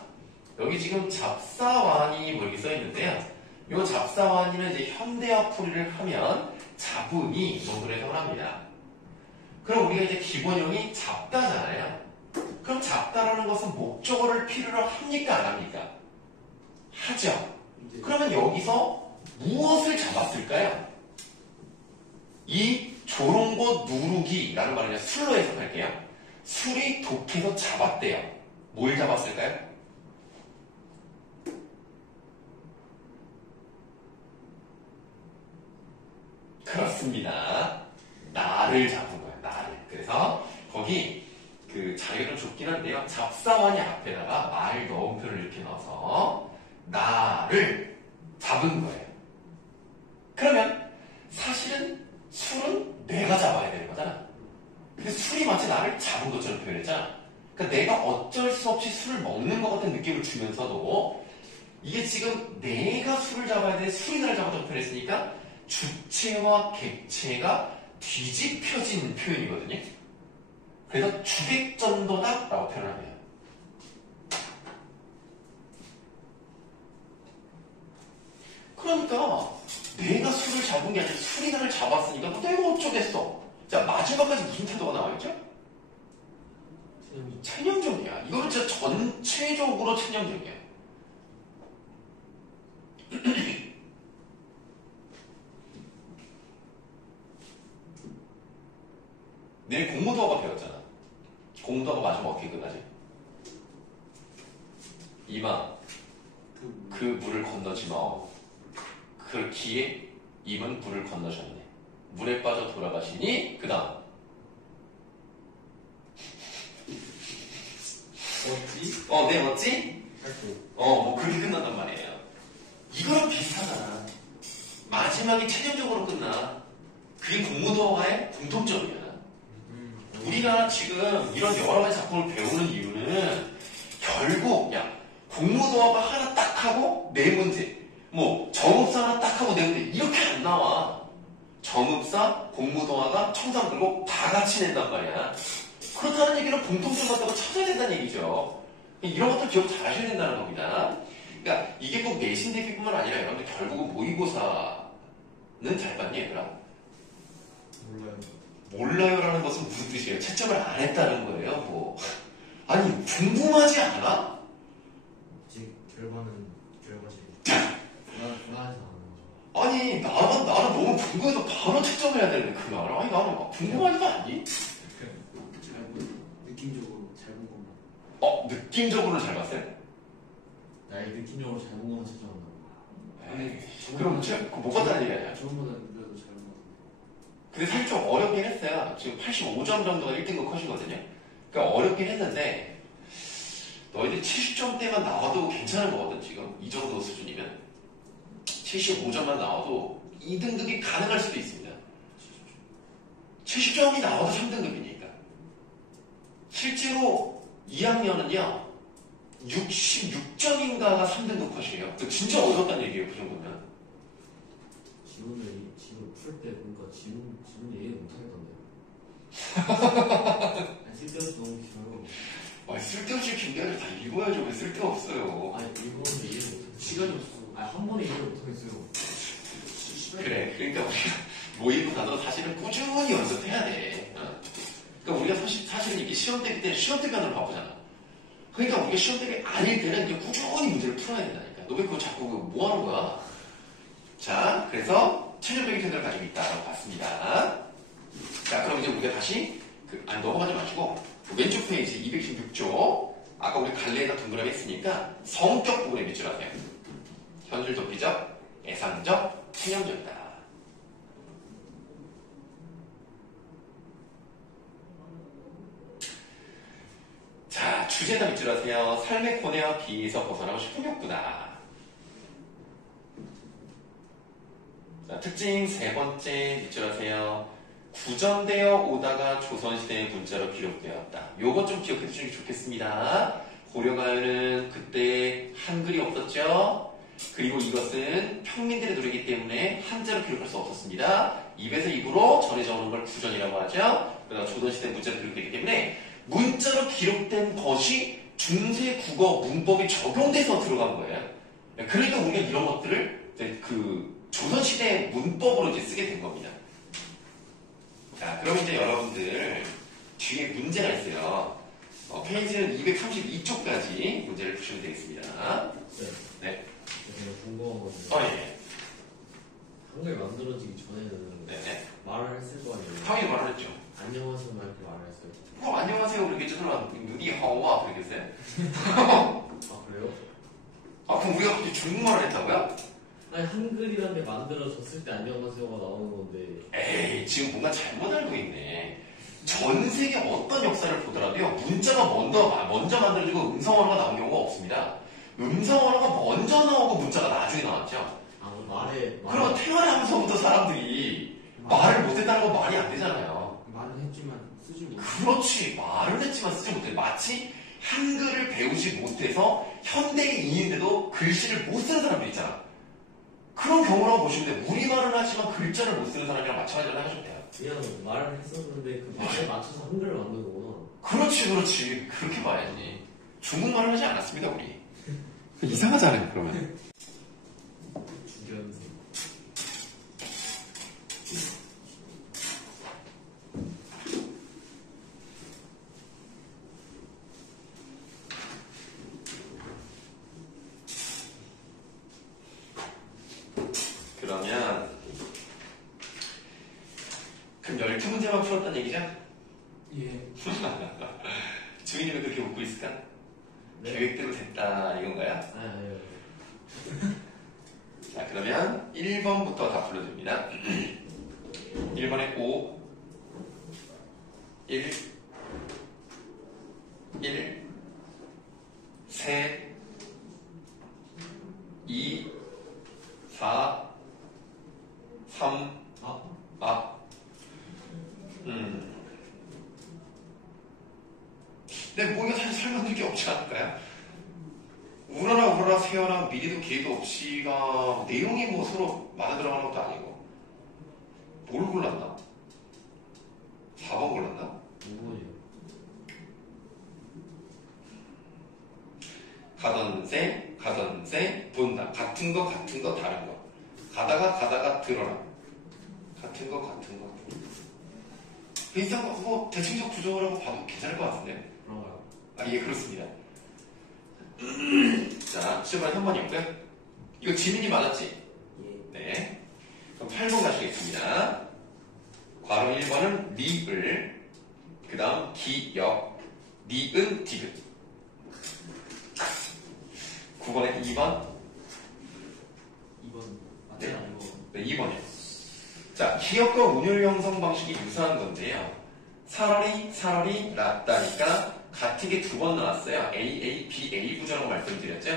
여기 지금 잡사완이 뭐 이렇게 써 있는데요. 이 잡사완이는 이제 현대어풀이를 하면 잡음이 이 정도로 해석을 합니다. 그럼 우리가 이제 기본형이 잡다잖아요. 그럼 잡다라는 것은 목적어를 필요로 합니까? 안 합니까? 하죠. 그러면 여기서 무엇을 잡았을까요? 이 조롱꽃 누룩이라는 말을 그냥 술로 해석할게요. 술이 독해서 잡았대요. 뭘 잡았을까요? 그렇습니다. 나를 잡은 거예요. 나를. 그래서 거기 그 자리가 좀 좁긴 한데요. 잡사원이 앞에다가 말 넣음표를 이렇게 넣어서 나를 잡은 거예요. 그러면 사실은 술은 내가 잡아야 되는 거잖아. 근데 술이 마치 나를 잡은 것처럼 표현했잖아. 그러니까 내가 어쩔 수 없이 술을 먹는 것 같은 느낌을 주면서도 이게 지금 내가 술을 잡아야 돼, 술이 나를 잡아서 표현했으니까 주체와 객체가 뒤집혀진 표현이거든요. 그래서 주객전도다 라고 표현합니다. 그러니까 내가 술을 잡은 게 아니라 술이 나를 잡았으니까 뭐 내가 어쩌겠어. 자, 마지막까지 무슨 태도가 나와있죠? 체념적이야. 이거는 진짜 전체적으로 체념적이야. 내일 공무도어가 배웠잖아. 공무도어가 마지막 어떻게 끝나지? 이마 그 물을 건너지 마오. 그렇기에 입은 물을 건너셨네. 물에 빠져 돌아가시니 그 다음 어찌? 네 어찌? 뭐 그렇게 끝난단 말이에요. 이거랑 비슷하잖아. 마지막이 체념적으로 끝나. 그게 공무도어와의 공통점이야. 우리가 지금 이런 여러 가지 작품을 배우는 이유는 결국 공무도어가 하나 딱 하고 네 문제, 뭐 정읍사 하나 딱 하고 네 문제 이렇게 안 나와. 정읍사, 공무도어가 청산 끌고 다 같이 낸단 말이야. 그렇다는 얘기는 공통점 같은 거 찾아야 된다는 얘기죠. 이런 것들 기억 잘 하셔야 된다는 겁니다. 그러니까 이게 꼭 내신 대비뿐만 아니라 여러분들 결국은 모의고사는 잘 봤니 얘들아? 몰라요. 몰라요라는 것은 무슨 뜻이에요? 채점을 안 했다는 거예요. 뭐 아니 궁금하지 않아? 아직 결과는 결과지. 나에서 안 나오죠. 아니 나는 너무 궁금해서 바로 채점을 해야 되는데 그거 알아? 아니 나는 막 궁금하지 않니? 느낌적으로 잘 본 것만. 느낌적으로 잘 봤어요? 나의 느낌적으로 잘 본 것만 채점한다고. 에이, 그럼 못 봤다는 얘기 아니야? 저번보다 그래도 잘 본 것 같은데. 근데 사실 좀 어렵긴 했어요. 지금 85점 정도가 1등급 컷이거든요. 그러니까 어렵긴 했는데 너희들 70점대만 나와도 괜찮은 거거든 지금 이 정도 수준이면 75점만 나와도 2등급이 가능할 수도 있습니다. 70점이 나와도 3등급이니까 실제로 2학년은요 66점인가가 3등급 컷이에요. 진짜 어려웠다는 얘기예요. 그 정도면. 지금 풀 때 보니까 지금 얘기 못하겠던데요. 쓸데없이 너무 길어요. 쓸데없이 긴 게 아니라 다 읽어야죠. 왜 쓸데없어요. 아니 읽었는데 이해를 못해. 시간이 없어. 한 번에 이해를 못하겠어요. 그래. 그러니까 우리가 모의고사도 사실은 꾸준히 연습해야 돼. 그러니까 우리가 사실은 이렇게 시험 대비 때 시험 대비하는 바쁘잖아. 그러니까 우리가 시험 대비 아닐 때는 이렇게 꾸준히 문제를 풀어야 된다니까. 너 왜 그거 자꾸 뭐 하는 거야? 자, 그래서 체념적인 태도를 가지고 있다라고 봤습니다. 자, 그럼 이제 우리가 다시 넘어가지 마시고 왼쪽 페이지 216조 아까 우리 갈래에다 동그라미 했으니까 성격 부분에 밑줄 하세요. 현실 도피적, 애상적, 체념적이다. 자, 주제다 밑줄 하세요. 삶의 고뇌와 비에서 벗어나고 싶은 욕구다. 자, 특징 세 번째 밑줄 하세요. 구전되어 오다가 조선시대의 문자로 기록되었다. 요것 좀 기억해 주시면 좋겠습니다. 고려가요는 그때 한글이 없었죠. 그리고 이것은 평민들의 노래이기 때문에 한자로 기록할 수 없었습니다. 입에서 입으로 전해져 오는 걸 구전이라고 하죠. 그러나 조선시대 문자로 기록되기 때문에 문자로 기록된 것이 중세 국어 문법에 적용돼서 들어간 거예요. 그러니까 우리가 이런 것들을 이제 조선시대 문법으로 이제 쓰게 된 겁니다. 자, 그럼 이제 여러분들 뒤에 문제가 있어요. 페이지는 232쪽까지 문제를 푸시면 되겠습니다. 네. 제가 궁금한 건데. 예. 한글 만들어지기 전에는 네. 말을 했을 거 아니에요. 당연히 말을 했죠. 안녕하세요 이렇게 말을 했어요. 안녕하세요 그러겠죠. 눈이 하와 그러겠어요. 아 그래요? 그럼 우리가 갑자기 중국말을 했다고요? 아니 한글이란 게 만들어졌을 때 안녕하세요가 나오는 건데. 에이, 지금 뭔가 잘못 알고 있네. 전 세계 어떤 역사를 보더라도요, 문자가 먼저 만들어지고 음성 언어가 나온 경우가 없습니다. 음성 언어가 먼저 나오고 문자가 나중에 나왔죠. 그럼 태어나면서부터 사람들이 말을 못했다는 건 말이 안 되잖아요. 말은 했지만 쓰지 못. 그렇지. 말을 했지만 쓰지 못해. 마치 한글을 배우지 못해서 현대인인데도 글씨를 못 쓰는 사람들 있잖아. 그런 경우라고 보시면 돼. 우리말은 하지만 글자를 못 쓰는 사람이랑 마찬가지로 해주면 돼요. 그냥 말을 했었는데 그 말에 맞춰서 한글을 만든 거구나. 그렇지. 그렇게 봐야지. 중국말을 하지 않았습니다, 우리. 이상하잖아요, 그러면. 주변. 그러면 그럼 12문제만 풀었단 얘기죠? 예. 주인이 왜 그렇게 웃고 있을까? 네. 계획대로 됐다 이건가요? 예. 자, 그러면 1번부터 다 풀어줍니다. 1번에 5, 1, 3, 2, 4, 3, 근데 뭐 이거 사실 설명드릴 게 없지 않을까요? 우러나 세어나 미리도 기회도 없이가 내용이 뭐 서로 맞아 들어가는 것도 아니고. 뭘 골랐나? 4번 골랐나? 5번이요. 가던 생 본다. 같은 거 다른 거. 가다가 들어라. 같은 거. 비슷한 거, 뭐 대칭적 구조라고 봐도 괜찮을 것 같은데. 그런가요? 예, 그렇습니다. 자, 시험은 3번이었고요. 이거 지민이 맞았지? 예. 네. 그럼 8번 가시겠습니다. 괄호 1번은 리을, 그 다음 기역, 니은, 디귿. 9번에 2번. 2번. 네. 맞잖아, 이거. 네, 2번이요. 자, 기역과 운율 형성 방식이 유사한 건데요. 사러리, 낫다니까 같은 게 2번 나왔어요. A, B, 구조라고 말씀드렸죠.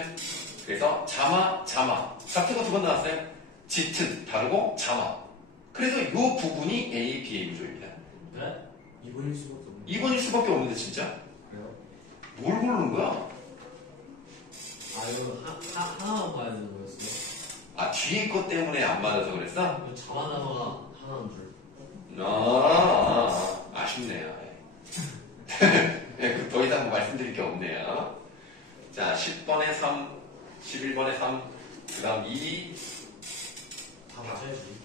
그래서 자마. 같은 거 2번 나왔어요. 짙은, 다르고 자마. 그래서 이 부분이 A, B, 구조입니다. 네? 2번일 수밖에 없네. 2번일 수밖에 없는데 진짜? 그래요? 뭘 고르는 거야? 이거 하나만 봐야 되는 거였어요? 아, 뒤에 것 때문에 안 맞아서 그랬어? 이거 자만 단어가 하나인 줄. 아쉽네요. 네, 더 이상 말씀드릴 게 없네요. 자, 10번에 3, 11번에 3, 그 다음 2. 다 맞아야지.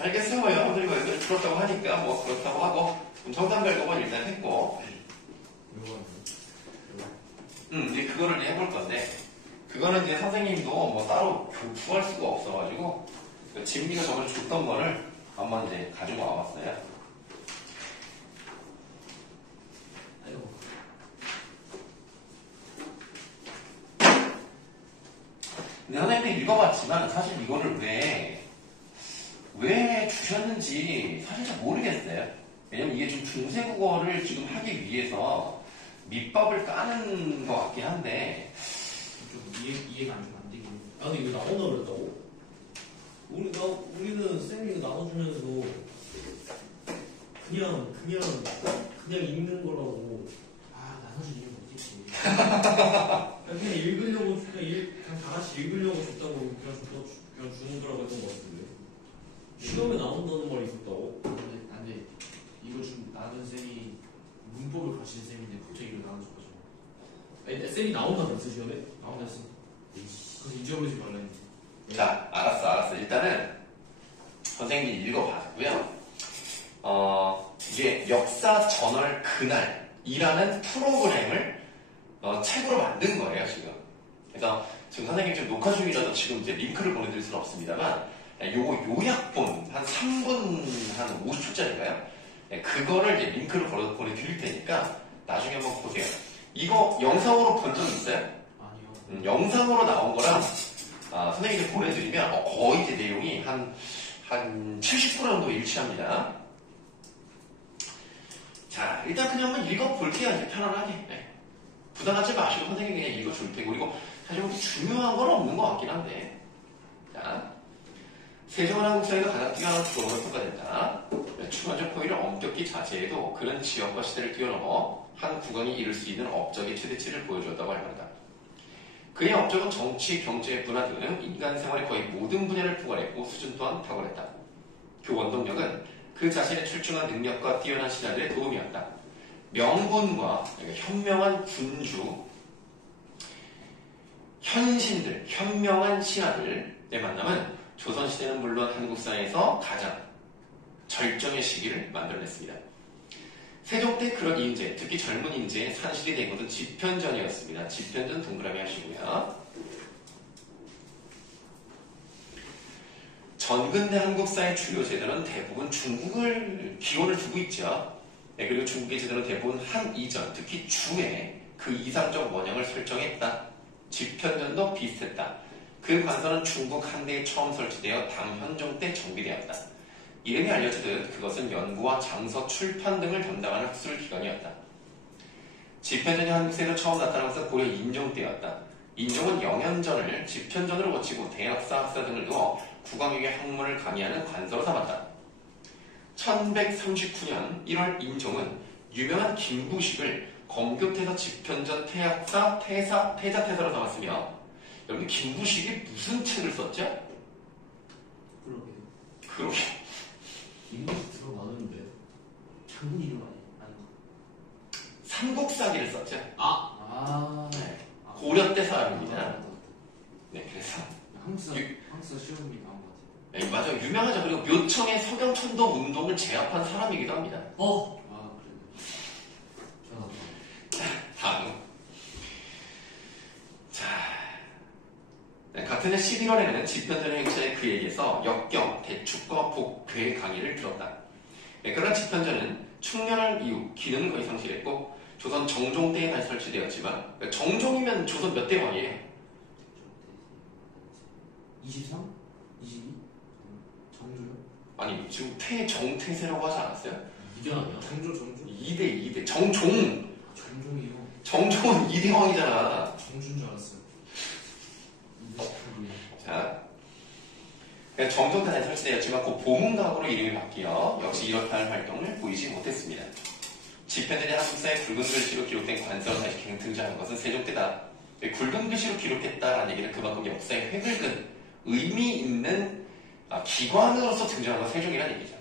알겠어요. 여러분들이 뭐 이걸 그렇다고 하니까 뭐 그렇다고 하고, 그럼 정상 발급은 일단 했고, 이제 그거를 이제 해볼 건데, 그거는 이제 선생님도 뭐 따로 교부할 수가 없어가지고, 지민이가 저번에 줬던 거를 한번 이제 가지고 와봤어요. 아이고. 근데 선생님이 읽어봤지만 사실 이거를 왜 주셨는지 사실 잘 모르겠어요. 왜냐면 이게 좀 중세국어를 지금 하기 위해서 밑밥을 까는 것 같긴 한데 좀 이해가 안 되긴. 근데 이거 나온다 그랬다고? 우리는 쌤이 이거 나눠주면서 그냥 읽는 거라고. 나눠줄 이유가 없겠지. 그냥 읽으려고, 그냥 다 같이 읽으려고 줬다고 그냥 주는 거라고 했던 것 같은데. 시험에 나온다는 말이 있었다고? 안 돼. 이거 좀 나눈 쌤이 문법을 가르치는 쌤인데 갑자기 이걸 나눠줘가지고. 쌤이 나온다 그랬어, 시험에? 나온다 쌤. 그래서 잊어버리지 말라 했는데. 자, 알았어. 일단은 선생님이 읽어봤고요. 이게 역사 저널 그날이라는 프로그램을 책으로 만든 거예요, 지금. 그래서 지금 선생님 지금 녹화 중이라서 지금 이제 링크를 보내드릴 수는 없습니다만, 요거 요약본 한 3분 한 50초짜리인가요? 그거를 이제 링크를 보내드릴 테니까 나중에 한번 보세요. 이거 영상으로 본 적 있어요? 아니요. 영상으로 나온 거랑 선생님이 보내드리면 거의 이제 내용이 한 한 70% 정도 일치합니다. 자, 일단 그냥 한번 읽어볼게요. 이제 편안하게. 네. 부담하지 마시고 선생님이 그냥 읽어줄 테고. 그리고 사실 뭐 중요한 건 없는 것 같긴 한데. 자, 세종은 한국 사회에서 가장 뛰어난 국어로 평가된다. 추가적 포위를 엄격히 자제해도 그런 지역과 시대를 뛰어넘어 한 국왕이 이룰 수 있는 업적의 최대치를 보여주었다고 할 만하다. 그의 업적은 정치, 경제, 문화 등 인간 생활의 거의 모든 분야를 포괄했고 수준 또한 탁월했다. 그 원동력은 그 자신의 출중한 능력과 뛰어난 신하들의 도움이었다. 명군과 현명한 군주, 현신들, 현명한 신하들의 만남은 조선시대는 물론 한국사에서 가장 절정의 시기를 만들어냈습니다. 세종 때 그런 인재, 특히 젊은 인재의 산실이 된 것은 집현전이었습니다. 집현전 동그라미 하시고요. 전근대 한국사의 주요 제도는 대부분 중국을 기원을 두고 있죠. 네, 그리고 중국의 제도는 대부분 한이전, 특히 중에 그 이상적 원형을 설정했다. 집현전도 비슷했다. 그 관서는 중국 한대에 처음 설치되어 당현종 때 정비되었다. 이름이 알려지듯 그것은 연구와 장서, 출판 등을 담당하는 학술 기관이었다. 집현전이 한국사에서 처음 나타난 것은 고려 인종 때였다. 인종은 영연전을 집현전으로 거치고 대학사, 학사 등을 두어 국왕에게 학문을 강의하는 관서로 삼았다. 1139년 1월 인종은 유명한 김부식을 검교태서 집현전 태학사, 태자태사로 삼았으며 여러분 김부식이 무슨 책을 썼죠? 그러게. 인물이 들어가는데 장군 이름 아닌가? 삼국사기를 썼죠. 네. 고려 때 사람입니다. 네, 그래서 한국사 시험이 나온 것 같아요. 네, 맞아요. 유명하죠. 그리고 묘청의 서경천도 운동을 제압한 사람이기도 합니다. 그래요. 다음. 자, 네, 같은 해 11월에는 집현전의 행차에 그에게서 역경, 대축과 복괴 강의를 들었다. 네, 그러나 집현전은 충렬할 이후 기능을 거의 상실했고 조선 정종 때에 다시 설치되었지만 정종이면 조선 몇 대 왕이에요? 23? 22? 정조요? 아니 지금 정태세라고 하지 않았어요? 이견아니야? 정조 2대 정종. 정종이요? 정종은 2대 왕이잖아. 정준 줄 알았어요. 자, 정종 때 다시 설치되었지만 그 보문각으로 이름이 바뀌어 역시 이렇다는 활동을 보이지 못했습니다. 집현전이 한국사에 굵은 글씨로 기록된 관서가 다시 등장한 것은 세종 때다. 굵은 글씨로 기록했다라는 얘기는 그만큼 역사에 획을 긋은 의미 있는 기관으로서 등장한 건 세종이라는 얘기죠.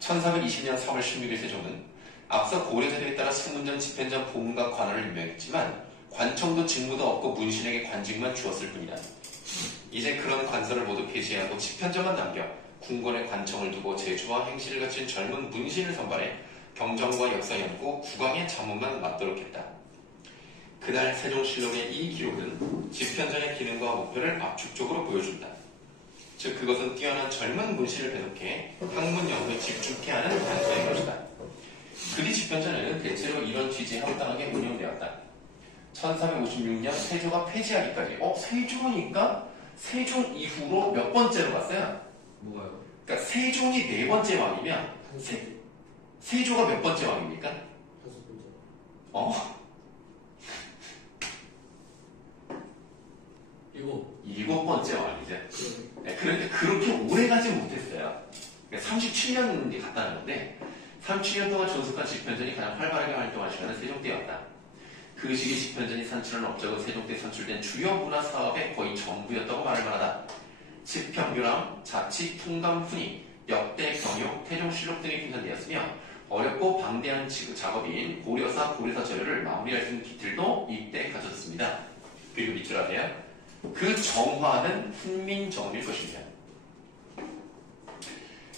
1420년 3월 16일 세종은 앞서 고려제도에 따라 승문전, 집현전, 보문각 관할을 임명했지만 관청도 직무도 없고 문신에게 관직만 주었을 뿐이다. 이제 그런 관서를 모두 폐지하고 집현전만 남겨 궁궐에 관청을 두고 재주와 행실을 갖춘 젊은 문신을 선발해 경정과 역사 연구, 국왕의 자문만 맡도록 했다. 그날 세종실록의 이 기록은 집현전의 기능과 목표를 압축적으로 보여준다. 즉 그것은 뛰어난 젊은 문신을 배속해 학문 연구에 집중케 하는 관서의 것이다. 그뒤 집현전은 대체로 이런 취지에 합당하게 운영되었다. 1356년 세조가 폐지하기까지 세조니까 세종 이후로 몇 번째로 갔어요? 뭐가요? 그러니까 세종이 4번째 왕이면 세조가 몇 번째 왕입니까? 5번째. 7번째 왕이죠. 네, 그런데 그렇게 오래 가지 못했어요. 그러니까 37년 갔다는 건데 37년 동안 존속한 집현전이 가장 활발하게 활동할 시간은 세종 때였다. 그 시기 집현전이 산출한 업적은 세종 때 선출된 주요 문화 사업의 거의 전부였다고 말할 만하다. 집평교랑 자치, 통감, 훈이, 역대, 경욕, 태종실록 등이 편찬되었으며 어렵고 방대한 작업인 고려사 자료를 마무리할 수 있는 기틀도 이때 갖춰졌습니다. 그리고 밑줄 아세요? 그 정화는 훈민정음일 것입니다.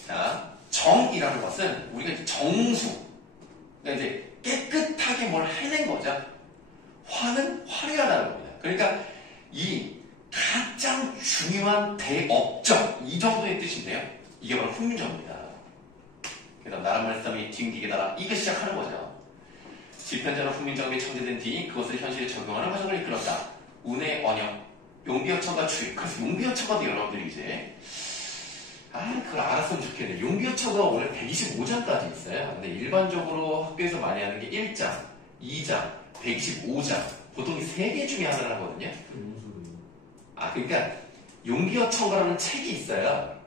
자, 정이라는 것은 우리가 이제 정수, 그러니까 이제 깨끗하게 뭘 해낸 거죠. 화는 화려하다는 겁니다. 그러니까 이 가장 중요한 대업적 이 정도의 뜻인데요. 이게 바로 훈민정음입니다. 그래서 나라 말싸움이 딩기게 나라 이게 시작하는 거죠. 집현전은 훈민정음이 청재된 뒤 그것을 현실에 적용하는 과정을 이끌었다. 운의 언역, 용비어천과 추입. 그래서 용비어천과도 여러분들이 이제 그걸 알았으면 좋겠네. 용기어처가 원래 125장까지 있어요. 근데 일반적으로 학교에서 많이 하는 게 1장, 2장, 125장. 보통 이 3개 중에 하나를 하거든요. 그게 뭔 소리예요? 그러니까 용기어처가라는 책이 있어요.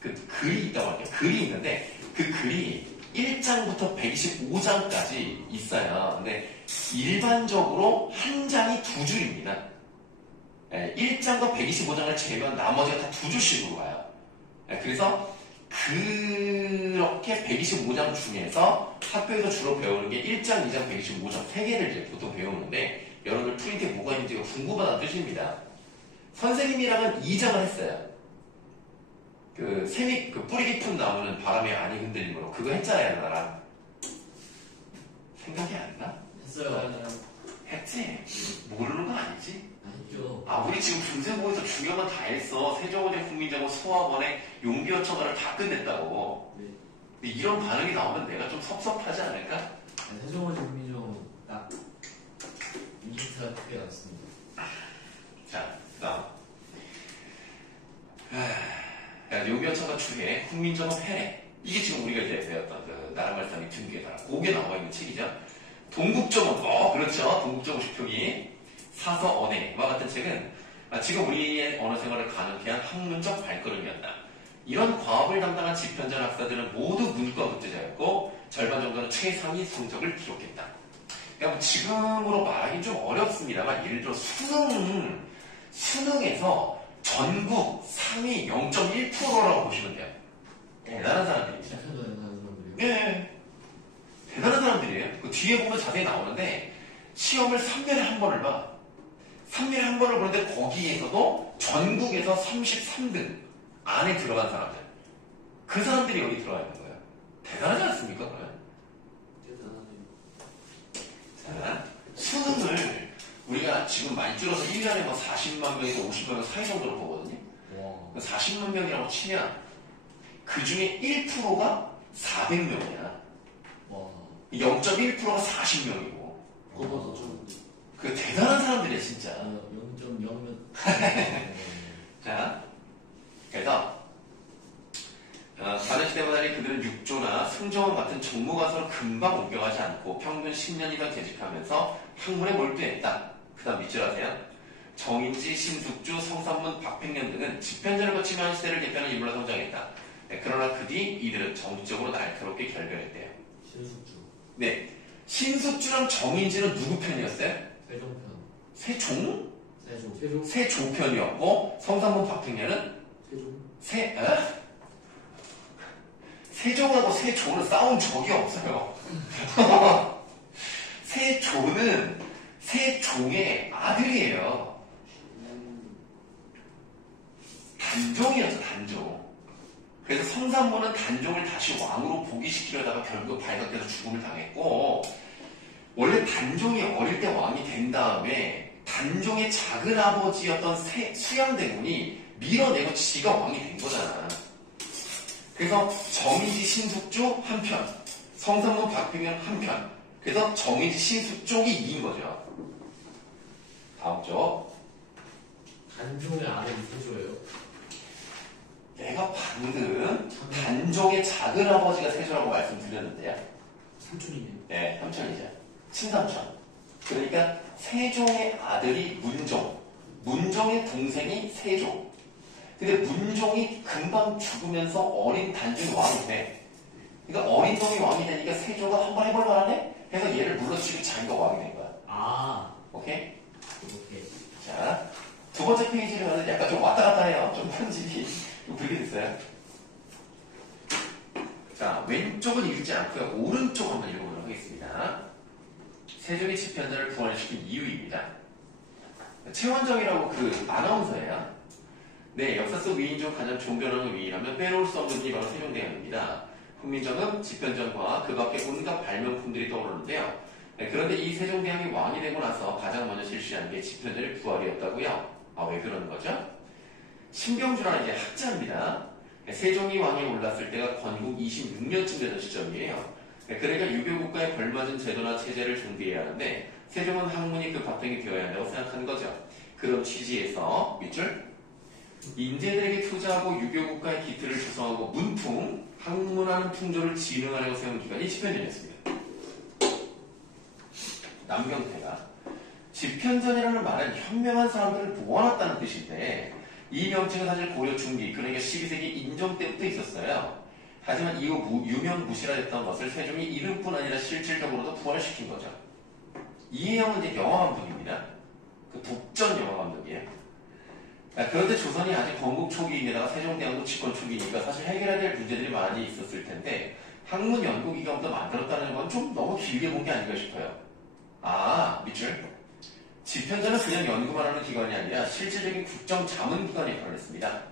그 글이 있다고 할게요. 글이 있는데 그 글이 1장부터 125장까지 있어요. 근데 일반적으로 한 장이 2줄입니다. 1장과 125장을 제외한 나머지가 다 2줄씩으로 와요. 그래서 그렇게 125장 중에서 학교에서 주로 배우는 게 1장, 2장, 125장 3개를 이제 보통 배우는데 여러분들 프린트에 뭐가 있는지가 궁금하다는 뜻입니다. 선생님이랑은 2장을 했어요. 그 뿌리 깊은 나무는 바람에 많이 흔들림으로 그거 했잖아요, 나랑. 생각이 안 나? 했어요. 했지? 모르는 건 아니지? 아니죠. 우리 지금 중세고에서 중요한 건 다 했어. 세종어제 국민정어 소학원에 용기어처가를 다 끝냈다고. 네. 근데 이런 반응이 나오면 내가 좀 섭섭하지 않을까? 세종어제 국민정 딱 임팩트가 크게 났습니다. 자, 그다음. 용기어처가 주해 국민정어 회례. 이게 지금 우리가 이제 배웠던 그 나라말싸미 등기에다가 그게 나와 있는 책이죠. 동국정어, 그렇죠. 동국정어 시표기, 사서 언해와 같은 책은 지금 우리의 언어 생활을 가능케 한 학문적 발걸음이었다. 이런 과업을 담당한 집현전 학사들은 모두 문과 국제자였고 절반 정도는 최상위 성적을 기록했다. 그러니까 뭐 지금으로 말하기는 좀 어렵습니다만 예를 들어 수능에서 전국 상위 0.1%라고 보시면 돼요. 대단한 사람들이죠. 집현전에 사는 사람들이요? 네. 대단한 사람들이에요. 그 뒤에 보면 자세히 나오는데 시험을 3년에 한 번을 봐. 3년에 한 번을 보는데 거기에서도 전국에서 33등 안에 들어간 사람들. 그 사람들이 여기 들어가 있는 거예요. 대단하지 않습니까? 그러면? 대단하네요. 자, 수능을 우리가 지금 많이 줄여서 1년에 뭐 40만 명에서 50만 명 사이 정도로 보거든요. 와. 40만 명이라고 치면 그 중에 1%가 400명이야. 와. 0.1%가 40명이고. 그거보다 좀. 그 대단한 사람들이야, 진짜. 0.0몇. 자, 그래서 다른 시대보다 그들은 육조나 승정원 같은 정무가서로 금방 옮겨가지 않고 평균 10년 이상 재직하면서 학문에 몰두했다. 그 다음 밑줄 아세요? 정인지, 신숙주, 성삼문, 박팽년 등은 집현전을 거치며 한 시대를 대표하는 인물로 성장했다. 그러나 그 뒤 이들은 정치적으로 날카롭게 결별했대요. 신숙주. 네, 신숙주랑 정인지는 누구 편이었어요? 세종편. 세종? 세종. 세종편이었고 성삼문, 박팽년은 세종. 세종하고 세조는 싸운 적이 없어요. 세조는 세종의 아들이에요. 단종이었어, 단종. 그래서 성삼문은 단종을 다시 왕으로 복위시키려다가 결국 발각돼서 죽음을 당했고, 원래 단종이 어릴 때 왕이 된 다음에 단종의 작은 아버지였던 수양대군이 밀어내고 지가 왕이 된 거잖아. 그래서 정인지, 신숙주 한편, 성삼문, 박팽년 한편. 그래서 정인지, 신숙 쪽이 이긴 거죠. 다음 쪽. 단종의 아들이 세조예요. 내가 방금 단종의 작은 아버지가 세조라고 말씀드렸는데요. 삼촌이네요. 네, 삼촌이죠. 친삼촌. 그러니까 세종의 아들이 문종, 문종의 동생이 세조. 근데 문종이 금방 죽으면서 어린 단종이 왕이 돼. 그러니까 어린 놈이 왕이 되니까 세조가 한번 해볼 만하네? 해서 얘를 물러치고 자기가 왕이 된 거야. 아. 오케이? 오케이. 자, 두 번째 페이지를 가는데 약간 좀 왔다 갔다 해요. 좀 편집이 좀 그렇게 됐어요. 자, 왼쪽은 읽지 않고요. 오른쪽 한번 읽어보도록 하겠습니다. 세종의 집현전을 부활시킨 이유입니다. 최원정이라고 그 아나운서예요. 네, 역사 속 위인 중 가장 존경하는 위인이라면 빼놓을 수 없는 분이 바로 세종대왕입니다. 국민정음, 집현전과 그 밖에 온갖 발명품들이 떠오르는데요. 네, 그런데 이 세종대왕이 왕이 되고 나서 가장 먼저 실시한 게 집현전의 부활이었다고요. 왜 그러는 거죠? 신병주라는 이제 학자입니다. 네, 세종이 왕에 올랐을 때가 건국 26년쯤 되는 시점이에요. 네, 그러니까 유교국가에 걸맞은 제도나 체제를 준비해야 하는데 세종은 학문이 그 바탕이 되어야 한다고 생각한 거죠. 그런 취지에서 밑줄 인재들에게 투자하고 유교국가의 기틀을 조성하고 문풍, 학문하는 풍조를 진흥하려고 세운 기관이 집현전이었습니다. 남경태가 집현전이라는 말은 현명한 사람들을 모아놨다는 뜻인데 이 명칭은 사실 고려 중기, 그러니까 12세기 인종 때부터 있었어요. 하지만 이후 유명무실화 됐던 것을 세종이 이름뿐 아니라 실질적으로도 부활시킨 거죠. 이혜영은 이제 영화감독입니다. 그 독전 영화감독이에요. 그런데 조선이 아직 건국 초기인데다가 세종대왕도 집권 초기니까 사실 해결해야 될 문제들이 많이 있었을 텐데 학문 연구기관부터 만들었다는 건 좀 너무 길게 본 게 아닌가 싶어요. 밑줄. 집현전은 그냥 연구만 하는 기관이 아니라 실질적인 국정자문기관의 역할을 했습니다.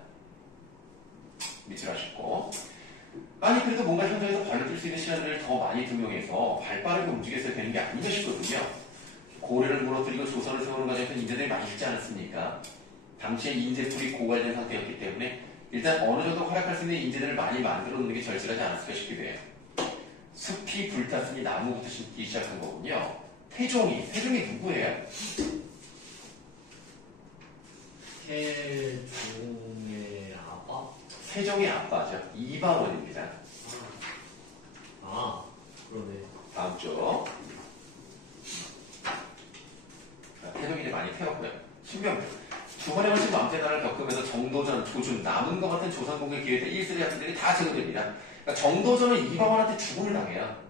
밑줄 하시고. 아니 그래도 뭔가 현장에서 발로 뛸 수 있는 시간들을 더 많이 등용해서 발빠르게 움직였어야 되는 게 아닌가 싶거든요. 고려를 무너뜨리고 조선을 세우는 과정에서 인재들이 많이 있지 않았습니까? 당시에 인재풀이 고갈된 상태였기 때문에 일단 어느 정도 활약할 수 있는 인재들을 많이 만들어 놓는 게 절실하지 않았을까 싶기도 해요. 숲이 불탔으니 나무부터 심기 시작한 거군요. 세종이 누구예요? 태종의 아빠? 세종의 아빠죠. 이방원입니다. 그러네. 다음 쪽. 태종이 이제 많이 태웠고요. 신병들. 주말에 걸친 망태난을 겪으면서 정도전, 조준, 남은 것 같은 조선공개 기회 때 1세대 학생들이 다 제거됩니다. 그러니까 정도전은 이방원한테 죽음을 당해요.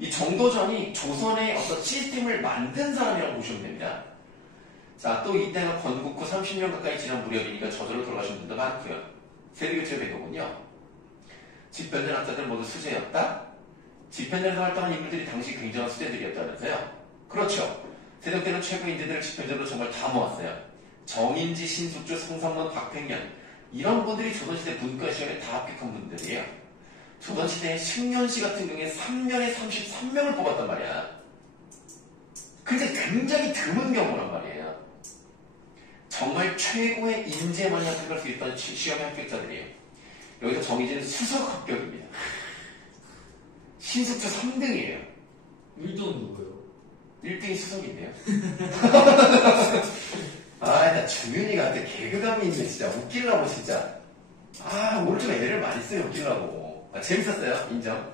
이 정도전이 조선의 어떤 시스템을 만든 사람이라고 보시면 됩니다. 자, 또 이때가 건국 후 30년 가까이 지난 무렵이니까 저절로 돌아가신 분도 많고요. 세대교체가 된 거군요. 집현전 학자들 모두 수재였다? 집현전에서 활동한 인물들이 당시 굉장한 수재들이었다면서요? 그렇죠. 세종 때는 최고 인재들을 집현전으로 정말 다 모았어요. 정인지, 신숙주, 성상문, 박팽년 이런 분들이 조선시대 문과 시험에 다 합격한 분들이에요. 조선시대의 승년씨 같은 경우에 3년에 33명을 뽑았단 말이야. 근데 굉장히 드문 경우란 말이에요. 정말 최고의 인재만이 합격할 수 있던 시험의 합격자들이에요. 여기서 정의진은 수석 합격입니다. 신숙주 3등이에요. 1등은 누구예요? 1등이 수석인데요. 나 주윤이가 개그감이 있네, 진짜. 웃기려고, 진짜. 오늘 좀 애를 많이 써요, 웃기려고. 재밌었어요, 인정.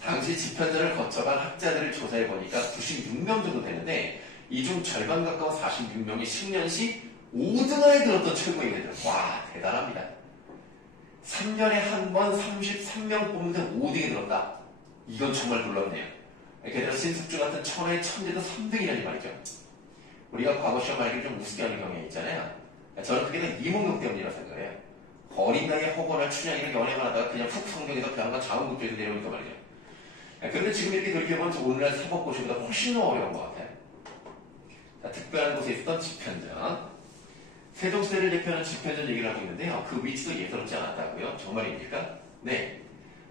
당시 집현전을 거쳐간 학자들을 조사해보니까 96명 정도 되는데, 이 중 절반 가까운 46명이 10년씩 5등하에 들었던 최고인들. 와, 대단합니다. 3년에 한 번 33명 뽑는데 5등에 들었다. 이건 정말 놀랍네요. 게다가 신숙주 같은 천하의 천재도 3등이라는 말이죠. 우리가 과거 시험 말기를 좀 우습게 하는 경향이 있잖아요. 저는 그게 다 이몽룡 때문이라고 생각해요. 어린 나이에 허건할 춘향이를 연애만 하다가 그냥 푹 성경에서 배안과 자원국조에서 내려오니까 말이죠. 그런데 지금 이렇게 돌이켜보면 오늘날 사법고시보다 훨씬 더 어려운 것 같아요. 자, 특별한 곳에 있었던 집현전. 세종시대를 대표하는 집현전 얘기를 하고 있는데요. 그 위치도 예사롭지 않았다고요? 정말입니까? 네.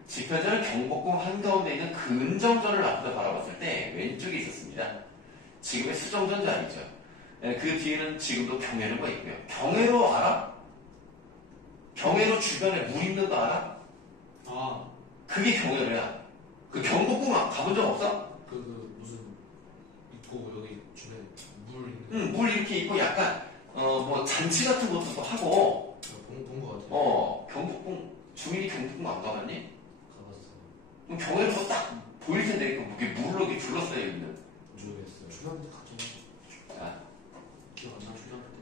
집현전은 경복궁 한가운데 있는 근정전을 앞에서 바라봤을 때 왼쪽에 있었습니다. 지금의 수정전 자리죠. 그 뒤에는 지금도 경회로가 있고요. 경회로 알아? 경회로 주변에 물 있는 거 알아? 그게 경회로야. 그 경복궁 가본 적 없어? 무슨 있고 여기 주변에 물 있는. 응, 물 이렇게 있고 약간 뭐 잔치 같은 것도 하고. 본것 같아요. 경복궁 주민이 경복궁 안 가봤니? 가봤어요. 그럼 경회로가 딱 보일 텐데 그게 물로 이렇게 둘러싸여 있는. 모르겠어요. 초등학교 때 갔죠. 자, 기억 안 나, 초등학교 때.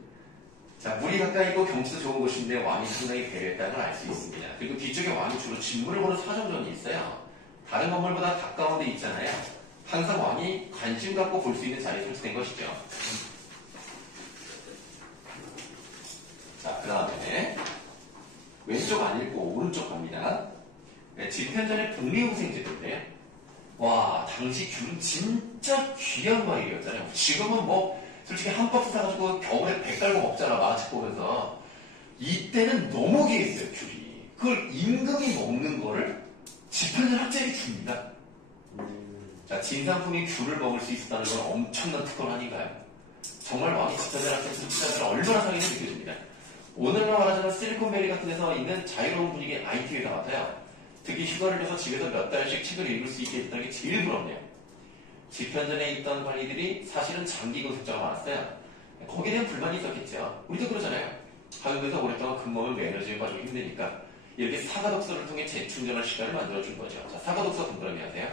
자, 물이 가까이 있고 경치도 좋은 곳인데 왕이 상당히 배려했다는 걸 알 수 있습니다. 그리고 뒤쪽에 왕이 주로 진물을 보는 사정전이 있어요. 다른 건물보다 가까운 데 있잖아요. 항상 왕이 관심 갖고 볼 수 있는 자리에 설치된 것이죠. 자, 그 다음에 왼쪽 안 읽고 오른쪽 갑니다. 네, 집현전의 복리후생제도인데요. 와, 당시 귤은 진짜 귀한 과일이었잖아요. 지금은 뭐 솔직히 한 박스 사가지고 겨울에 배 깔고 먹잖아, 만화책 보면서. 이때는 너무 귀했어요, 귤이. 그걸 임금이 먹는 거를 집현전 학자에게 줍니다. 자, 진상품이 귤을 먹을 수 있었다는 건 엄청난 특권 아닌가요? 정말 왕이 집현전 학자들 얼마나 상했는지 느껴집니다. 오늘날 말하자면 실리콘밸리 같은 데서 있는 자유로운 분위기의 IT회사 같아요. 특히 휴가를 내서 집에서 몇 달씩 책을 읽을 수 있게 했다는 게 제일 부럽네요. 집현전에 있던 관리들이 사실은 장기 교습자가 많았어요. 거기에 대한 불만이 있었겠죠. 우리도 그러잖아요. 학교에서 오랫동안 근무하면 에너지에 빠지고 힘드니까 이렇게 사과독서를 통해 재충전할 시간을 만들어준 거죠. 자, 사과독서 동그라미 하세요.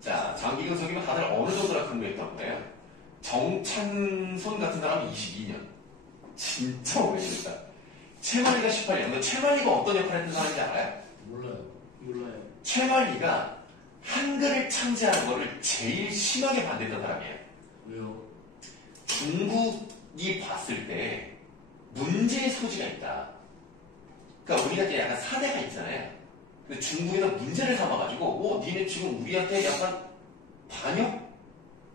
자, 장기근속이면 다들 어느 정도나 근무했던 거예요? 정찬손 같은 사람은 22년. 진짜 오래됐다. 최만리가 18년. 근데 최만리가 어떤 역할을 했던 사람인지 알아요? 몰라요. 최만리가 한글을 창제하는 거를 제일 심하게 반대했던 사람이에요. 왜요? 중국이 봤을 때 문제의 소지가 있다. 그러니까 우리가 이제 약간 사대가 있잖아요. 근데 중국에서 문제를 삼아가지고 니네 지금 우리한테 약간 반역?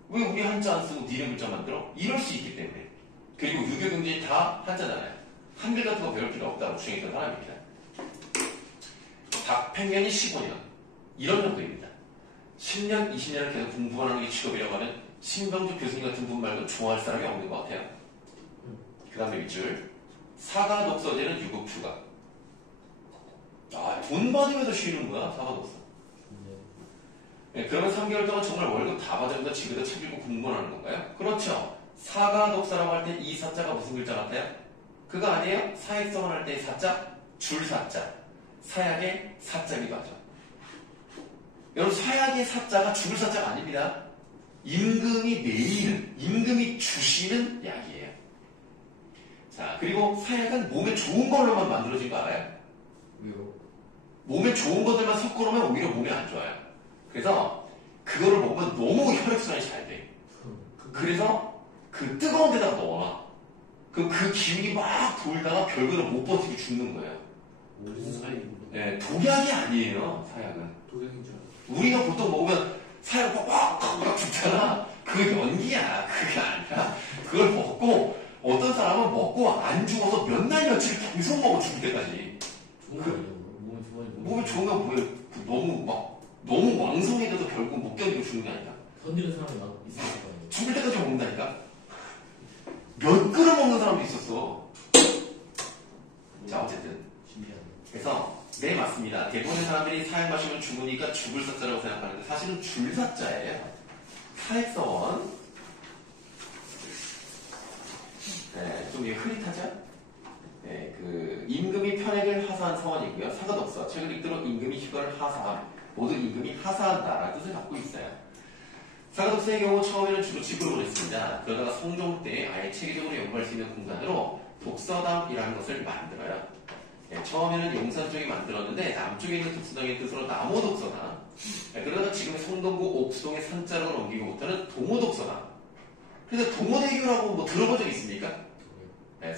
왜 우리 한자 안 쓰고 니네 글자 만들어? 이럴 수 있기 때문에. 그리고 유교 경전이 다 한자잖아요. 한글 같은 거 배울 필요 없다고 주장했던 사람입니다. 박팽년이 15년. 이런 정도입니다. 10년, 20년을 계속 공부만 하는 게 직업이라고 하면 신병주 교수님 같은 분 말고 좋아할 사람이 없는 것 같아요. 그 다음에 밑줄. 사과독서제는 유급 휴가. 아, 돈 받으면서 쉬는 거야, 사과독서. 네, 그러면 3개월 동안 정말 월급 다 받으면서 집에서 책 읽고 공부만 하는 건가요? 그렇죠. 사과독서라고 할 때 이 사자가 무슨 글자 같아요? 그거 아니에요? 사회성을 할 때 이 사자? 줄사자. 사약의 사자기도 하죠. 여러분, 사약의 사자가 죽을 사자가 아닙니다. 임금이 내리는, 임금이 주시는 약이에요. 자, 그리고 사약은 몸에 좋은 걸로만 만들어진 거 알아요? 왜요? 몸에 좋은 것들만 섞어놓으면 오히려 몸에 안 좋아요. 그래서 그거를 먹으면 너무 혈액순환이 잘 돼. 그래서 그 뜨거운 데다가 넣어놔. 그 기운이 막 돌다가 결국에는 못 버티고 죽는 거예요. 무슨 사이인데? 네, 독약이 아니에요, 사약은. 도경인 줄 알았어. 우리가 보통 먹으면 사약 꽉 죽잖아. 그게 연기야. 그게 아니라 그걸 먹고 어떤 사람은 먹고 안 죽어서 몇 날 며칠 계속 먹어 죽을 때까지. 좋은 거 아니에요? 몸에 좋아요. 몸에 좋으면 뭐예요? 너무 왕성해져서 결국 못 견디고 죽는 게 아니라 견디는 사람이 막 있을 거예요. 죽을 때까지 먹는다니까? 몇 그릇 먹는 사람도 있었어. 자, 어쨌든. 신기하네. 그래서, 네, 맞습니다. 대부분의 사람들이 사약 마시면 죽으니까 죽을 사자라고 생각하는데 사실은 줄사자예요. 사액서원. 네, 좀 흐릿하죠? 네, 임금이 편액을 하사한 서원이고요. 사과독서. 책을 읽도록 임금이 휴가를 하사함. 모든 임금이 하사한다라는 뜻을 갖고 있어요. 사과독서의 경우 처음에는 주로 집으로 보냈습니다. 그러다가 성종 때 아예 체계적으로 연구할 수 있는 공간으로 독서당이라는 것을 만들어요. 네, 처음에는 용산 쪽에 만들었는데 남쪽에 있는 독서당의 뜻으로 남호독서당. 네, 그러다가 지금의 성동구 옥수동의 산자락을 옮기고부터는 동호독서당. 그래서 동호대교라고 뭐 들어본 적 있습니까? 네,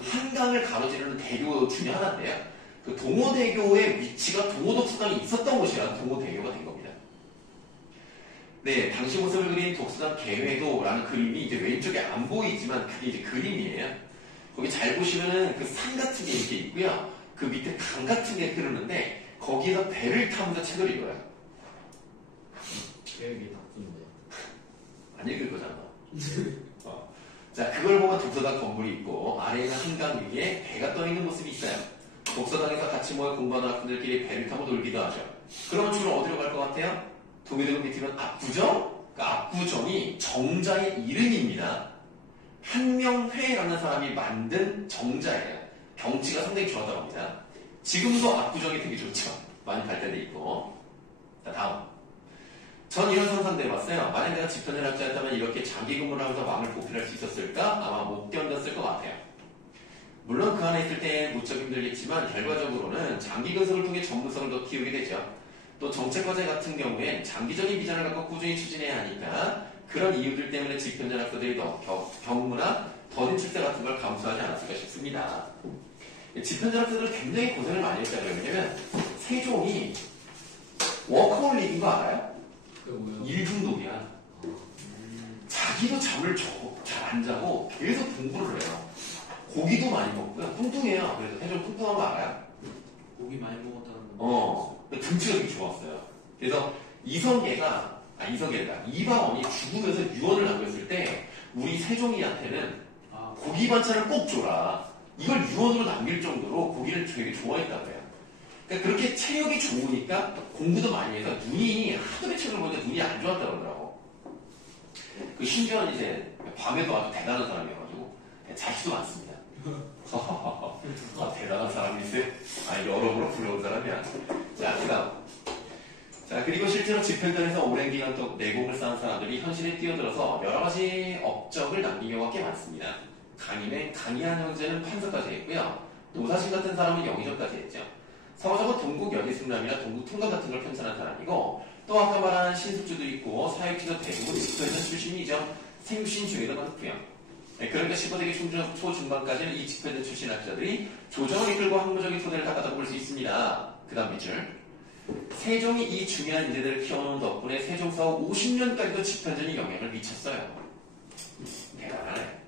한강을 가로지르는 대교 중에 하나인데요. 그 동호대교의 위치가 동호독서당이 있었던 곳이라 동호대교가 된 겁니다. 네, 당시 모습을 그린 독서당 개회도라는 그림이 이제 왼쪽에 안 보이지만 그게 이제 그림이에요. 거기 잘 보시면은 그 산 같은 게 이렇게 있고요. 그 밑에 강 같은 게 흐르는데 거기에서 배를 타면서 책을 읽어요. 계획이 나쁜데. 안 읽을 거잖아. 자, 그걸 보면 독서당 건물이 있고 아래에는 한강 위에 배가 떠있는 모습이 있어요. 독서당에서 같이 모여 공부하는 학생들끼리 배를 타고 놀기도 하죠. 그러면 주로 어디로 갈 것 같아요? 동해대교 밑이면 압구정? 그 압구정이 정자의 이름입니다. 한명회라는 사람이 만든 정자예요. 경치가 상당히 좋았다고 합니다. 지금도 압구정이 되게 좋죠. 많이 발달돼 있고. 자, 다음. 전 이런 상상도 해봤어요. 만약 내가 집현전학자였다면 이렇게 장기 근무를 하면서 왕을 보필할 수 있었을까? 아마 못 견뎠을 것 같아요. 물론 그 안에 있을 때 무척 힘들겠지만 결과적으로는 장기 근속을 통해 전문성을 더 키우게 되죠. 또 정책과제 같은 경우엔 장기적인 비전을 갖고 꾸준히 추진해야 하니까 그런 이유들 때문에 집현전학자들이 경무나 더딘 출세 같은 걸 감수하지 않았을까 싶습니다. 집현전학자들은 굉장히 고생을 많이 했잖아요. 왜냐면 세종이 워커홀릭인 거 알아요? 그게 뭐예요? 일중독이야. 자기도 잠을 잘 안 자고 계속 공부를 해요. 고기도 많이 먹고요. 뚱뚱해요. 그래서 세종 뚱뚱한 거 알아요? 고기 많이 먹었다는 거. 등치가 되게 좋았어요. 그래서 이성계가 이방원이 죽으면서 유언을 남겼을 때 우리 세종이한테는 고기 반찬을 꼭 줘라. 이걸 유언으로 남길 정도로 고기를 되게 좋아했다고 해요. 그러니까 그렇게 체력이 좋으니까 공부도 많이 해서 눈이 하도 책을 보니까 눈이 안 좋았다고 그러더라고. 그 심지어는 이제 밤에도 아주 대단한 사람이어가지고 자기도 많습니다. 아, 대단한 사람이세요? 아, 여러분으로 불러온 사람이야. 자, 그 다음. 자, 그리고 실제로 집현전에서 오랜 기간 또 내공을 쌓은 사람들이 현실에 뛰어들어서 여러 가지 업적을 남긴 경우가 꽤 많습니다. 강의한 형제는 판사까지 했고요. 노사신 같은 사람은 영의정까지 했죠. 서거적으로 동국 여기승남이나 동국 통감 같은 걸 편찬한 사람이고, 또 아까 말한 신숙주도 있고 사회치도 대부분 집현전 출신이죠. 생신 중에도 많고요. 네, 그러니까 15세기 초중반까지는 이 집현전 출신 학자들이 조정을 이끌고 학문적인 토대를 닦았다고 볼 수 있습니다. 그 다음 밑줄. 세종이 이 중요한 인재들을 키워놓은 덕분에 세종사후 50년까지도 집현전이 영향을 미쳤어요. 대단하네.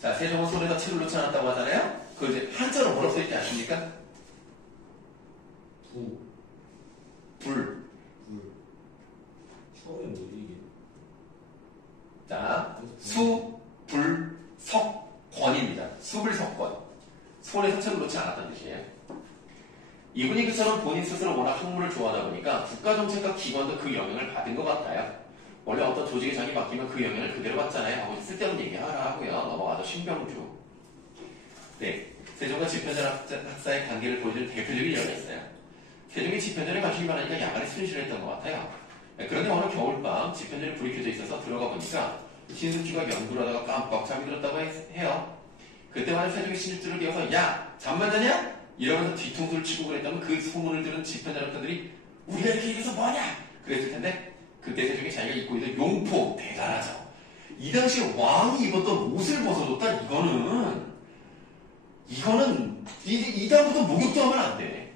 자, 세종은 손에다 책을 놓지 않았다고 하잖아요? 그 이제 한자로 뭐라고 써있지 않습니까? 불. 처음에 뭐지 이게? 자, 수, 불, 석, 권입니다. 수불석권. 손에 책을 놓지 않았다는 뜻이에요. 이분이 그처럼 본인 스스로 워낙 학문을 좋아하다 보니까 국가정책과 기관도 그 영향을 받은 것 같아요. 원래 어떤 조직의 장이 바뀌면 그 영향을 그대로 받잖아요. 하고 쓸데없는 얘기 하라 하고요. 넘어가서 신병주. 네, 세종과 집현전 학사의 관계를 보여주는 대표적인 예가 있어요. 세종이 집현전에 관심이 많으니까 야간에 순실을 했던 것 같아요. 네, 그런데 어느 겨울밤 집현전에 불이 켜져 있어서 들어가 보니까 신숙주가 연구를 하다가 깜빡 잠이 들었다고 해요. 그때마다 세종이 신숙주를 깨워서 야! 잠만 자냐? 이러면서 뒤통수를 치고 그랬다면 그 소문을 들은 집현전 학자들이 우리가 이렇게 얘기해서 뭐하냐? 그랬을 텐데 그때 세종이 자기가 입고 있던 용포 대단하죠. 이 당시에 왕이 입었던 옷을 벗어줬다. 이거는 이다음부터 목욕도 하면 안 돼.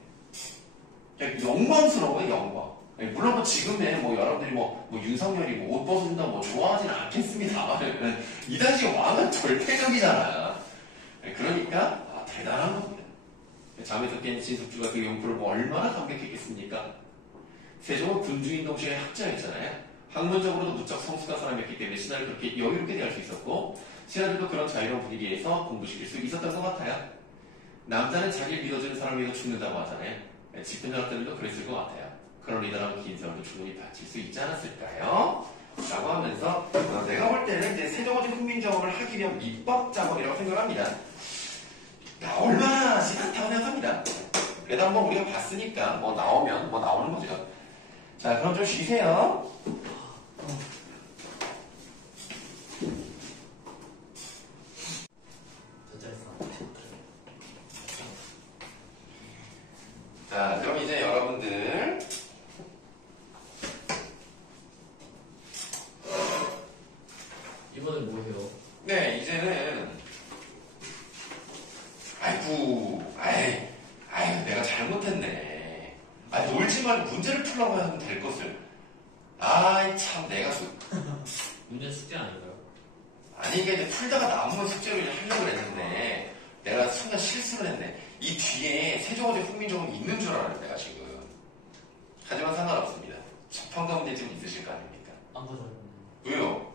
그냥 영광스러워요. 영광. 물론 뭐 지금의 뭐 여러분들이 뭐 윤석열이 뭐 옷 벗어준다 뭐 좋아하지는 않겠습니다만 이 당시 왕은 절대적이잖아. 그러니까 대단한 겁니다. 잠에서 깬 신숙주가 그 용포를 뭐 얼마나 감격했겠습니까? 세종은 군주인 동시에 학자였잖아요. 학문적으로도 무척 성숙한 사람이었기 때문에 신하를 그렇게 여유롭게 대할 수 있었고 신하들도 그런 자유로운 분위기에서 공부시킬 수 있었던 것 같아요. 남자는 자기를 믿어주는 사람을 위해서 죽는다고 하잖아요. 집현전 학자들도 그랬을 것 같아요. 그런 리더라면 긴 세월도 충분히 바칠 수 있지 않았을까요? 라고 하면서 내가 볼 때는 이제 세종어진 훈민정음을 하기 위한 밑밥 작업이라고 생각합니다. 얼마나 시간타고 생각합니다. 그래도 한번 우리가 봤으니까 뭐 나오면 뭐 나오는 거죠. 자, 그럼 좀 쉬세요. 자, 그럼 이제 여러분들 이번엔 뭐해요? 네, 이제는 아이고 내가 잘못했네. 놀지 말고 문제를 풀라고 하면 될 것을. 참 내가 문제 숙제 아닌가요? 아니 이게 이제 풀다가 남은 숙제로 이제 하려고 했는데 내가 순간 실수를 했네. 이 뒤에 세종어제 훈민정음이 있는 줄 알아요 내가 지금. 하지만 상관없습니다. 첫판과 문제점은 있으실 거 아닙니까? 안 가져왔네. 왜요?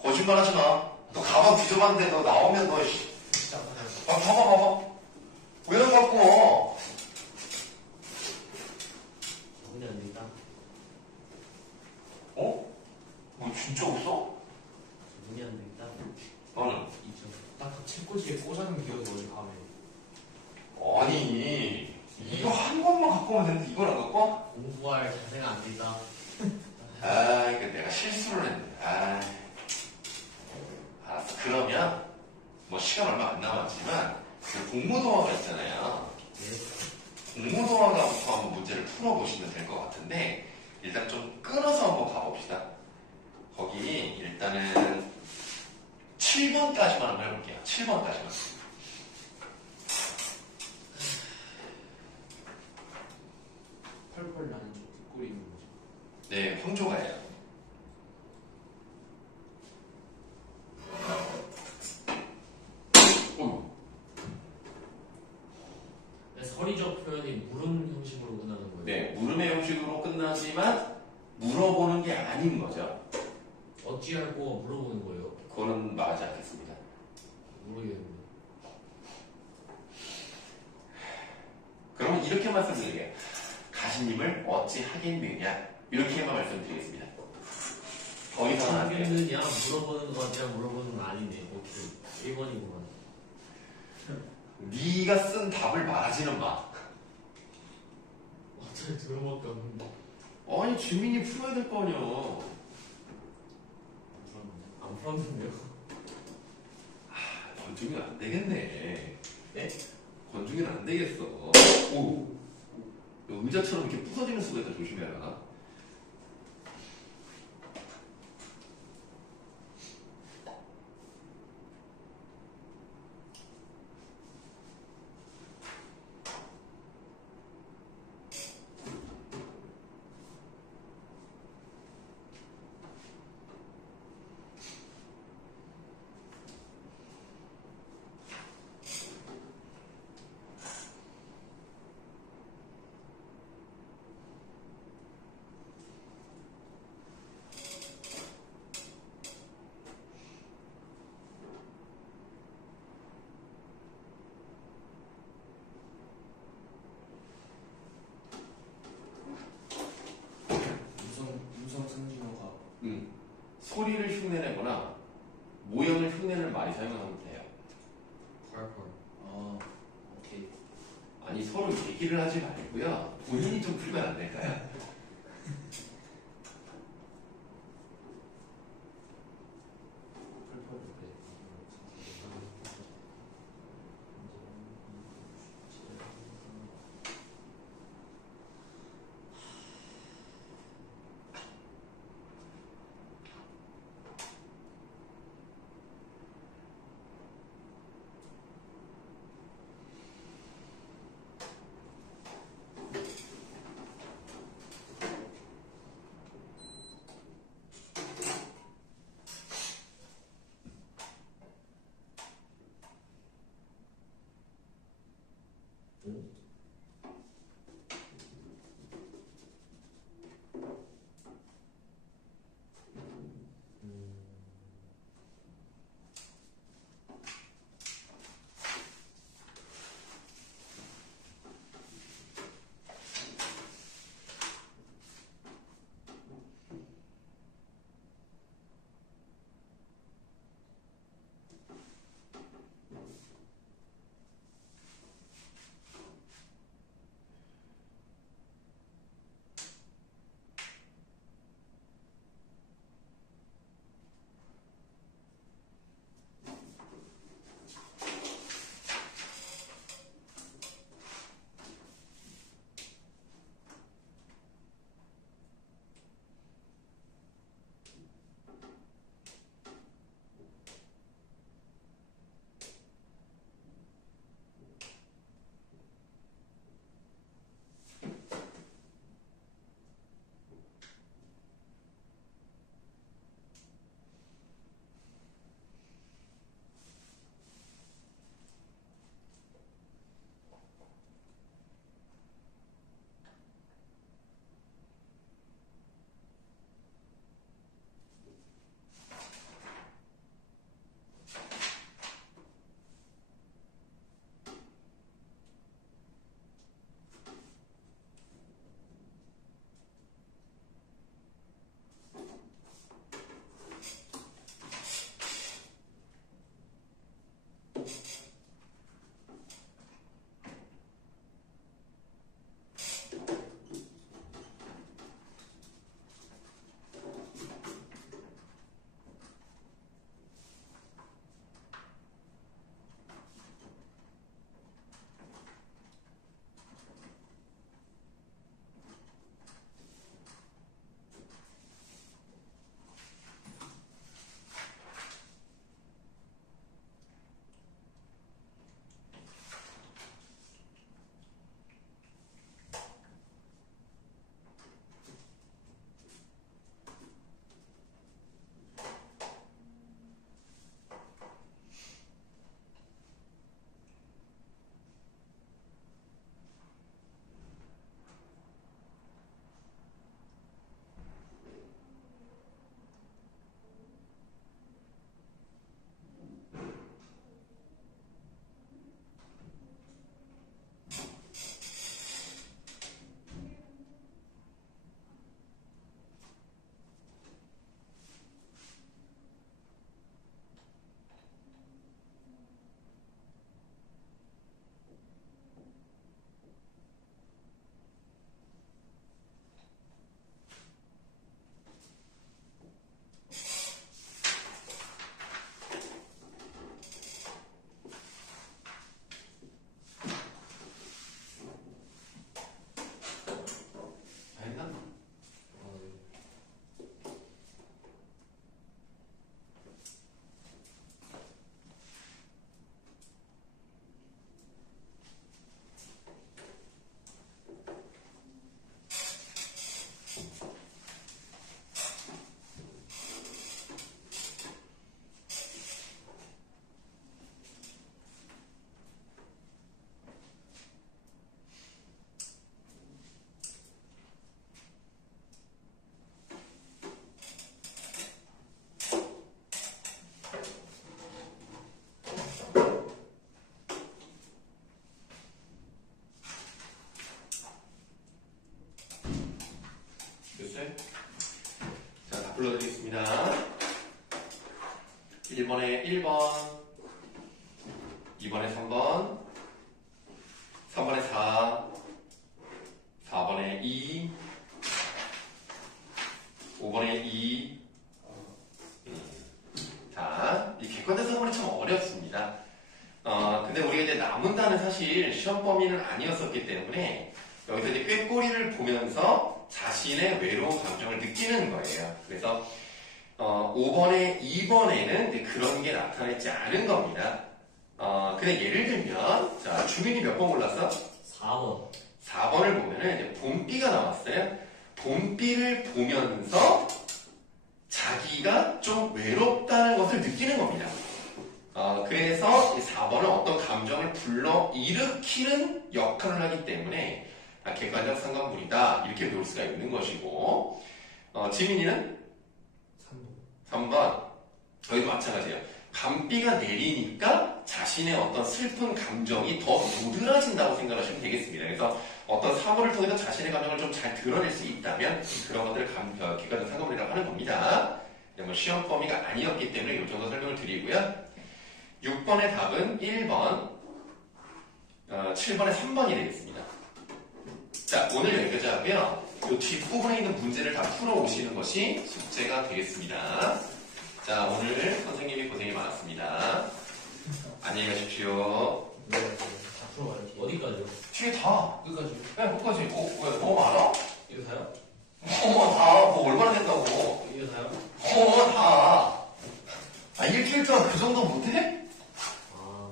거짓말 하지 마. 너 가방 뒤져봤는데 너 나오면 너 봐봐. 왜 안 갖고 문제 안 되겠다. 뭐 진짜 없어? 문제 안 되겠다. 너는? 있죠. 딱 책꽂이에 꽂아놓은 기억이 어제 밤에. 아니 이거 한 권만 갖고 오면 되는데 이걸 안 갖고 와? 공부할 자세가 안 되다. 이거 내가 실수를 했네. 알았어. 그러면 뭐 시간 얼마 안 남았지만 그 공무동화가 있잖아요. 네. 공무동화가부터 한번 문제를 풀어보시면 될 것 같은데 일단 좀 끊어서 한번 가봅시다. 거기 일단은 7번까지만 한번 해볼게요. 7번까지만. 펄펄 나는 저 뒷골이 있는 거죠. 네, 황조가예요. 서리적 표현이 물음 형식으로 끝나는 거예요. 네, 물음의 형식으로 끝나지만 물어보는 게 아닌 거죠. 어찌할고 물어보는 거예요. 그거는 말하지 않겠습니다. 모르겠는데. 그러면 이렇게 말씀드릴게요. 가시님을 어찌 하겠느냐 이렇게만 말씀드리겠습니다. 더 이상 안 돼. 모르겠느냐 물어보는 거 아니라 물어보는 건 아니네. 오케이. 1번이구만. 네가 쓴 답을 말하지는 마. 어차피 들어볼까 없는데. 아니 주민이 풀어야 될 거 아니야. 안 풀었는데요. 건중이는 안 되겠네. 네? 건중이는 안 되겠어. 오. 의자처럼 이렇게 부서지는 수가 있다. 조심해라. 음성 상징어가 소리를 흉내내거나 모형을 흉내낼 말이 사용하면 돼요. 펄펄. 아 오케이. 아니 서로 얘기를 하지 말고요. 본인이 좀 풀면 안 될까요? 됐어요? 자, 다 불러드리겠습니다. 1번에 1번, 2번에 3번, 3번에 4, 4번에 2, 5번에 2. 자, 이 객관적 성분이 참 어렵습니다. 근데 우리가 이제 남은 단은 사실 시험 범위는 아니었었기 때문에 여기서 이제 꾀꼬리를 보면서 자신의 외로운 감정을 느끼는 거예요. 그래서 5번에 2번에는 이제 그런 게 나타나지 않은 겁니다. 근데 예를 들면 자, 주민이 몇 번 골랐어? 4번. 4번을 보면은 이제 봄비가 나왔어요. 봄비를 보면서 자기가 좀 외롭다는 것을 느끼는 겁니다. 그래서 이 4번은 어떤 감정을 불러 일으키는 역할을 하기 때문에 객관적 상관물이다 이렇게 배울 수가 있는 것이고, 지민이는 3번. 여기도 마찬가지예요. 밤비가 내리니까 자신의 어떤 슬픈 감정이 더 도드라진다고 생각하시면 되겠습니다. 그래서 어떤 사고를 통해서 자신의 감정을 좀 잘 드러낼 수 있다면 그런 것들을 객관적 상관물이라고 하는 겁니다. 뭐 시험 범위가 아니었기 때문에 이 정도 설명을 드리고요. 6번의 답은 1번, 7번의 3번이 되겠습니다. 자, 오늘 여기까지 하고요. 이 뒷부분에 있는 문제를 다 풀어오시는 것이 숙제가 되겠습니다. 자, 오늘 선생님이 고생이 많았습니다. 안녕히 가십시오. 네, 앞으로 가야지. 어디까지요? 뒤에 다. 끝까지. 야, 끝까지. 왜, 너무 많아? 이거 다요? 다. 뭐 얼마나 된다고. 이거 다요? 다. 일주일 동안 그 정도 못해? 아.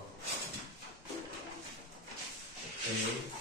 오케이.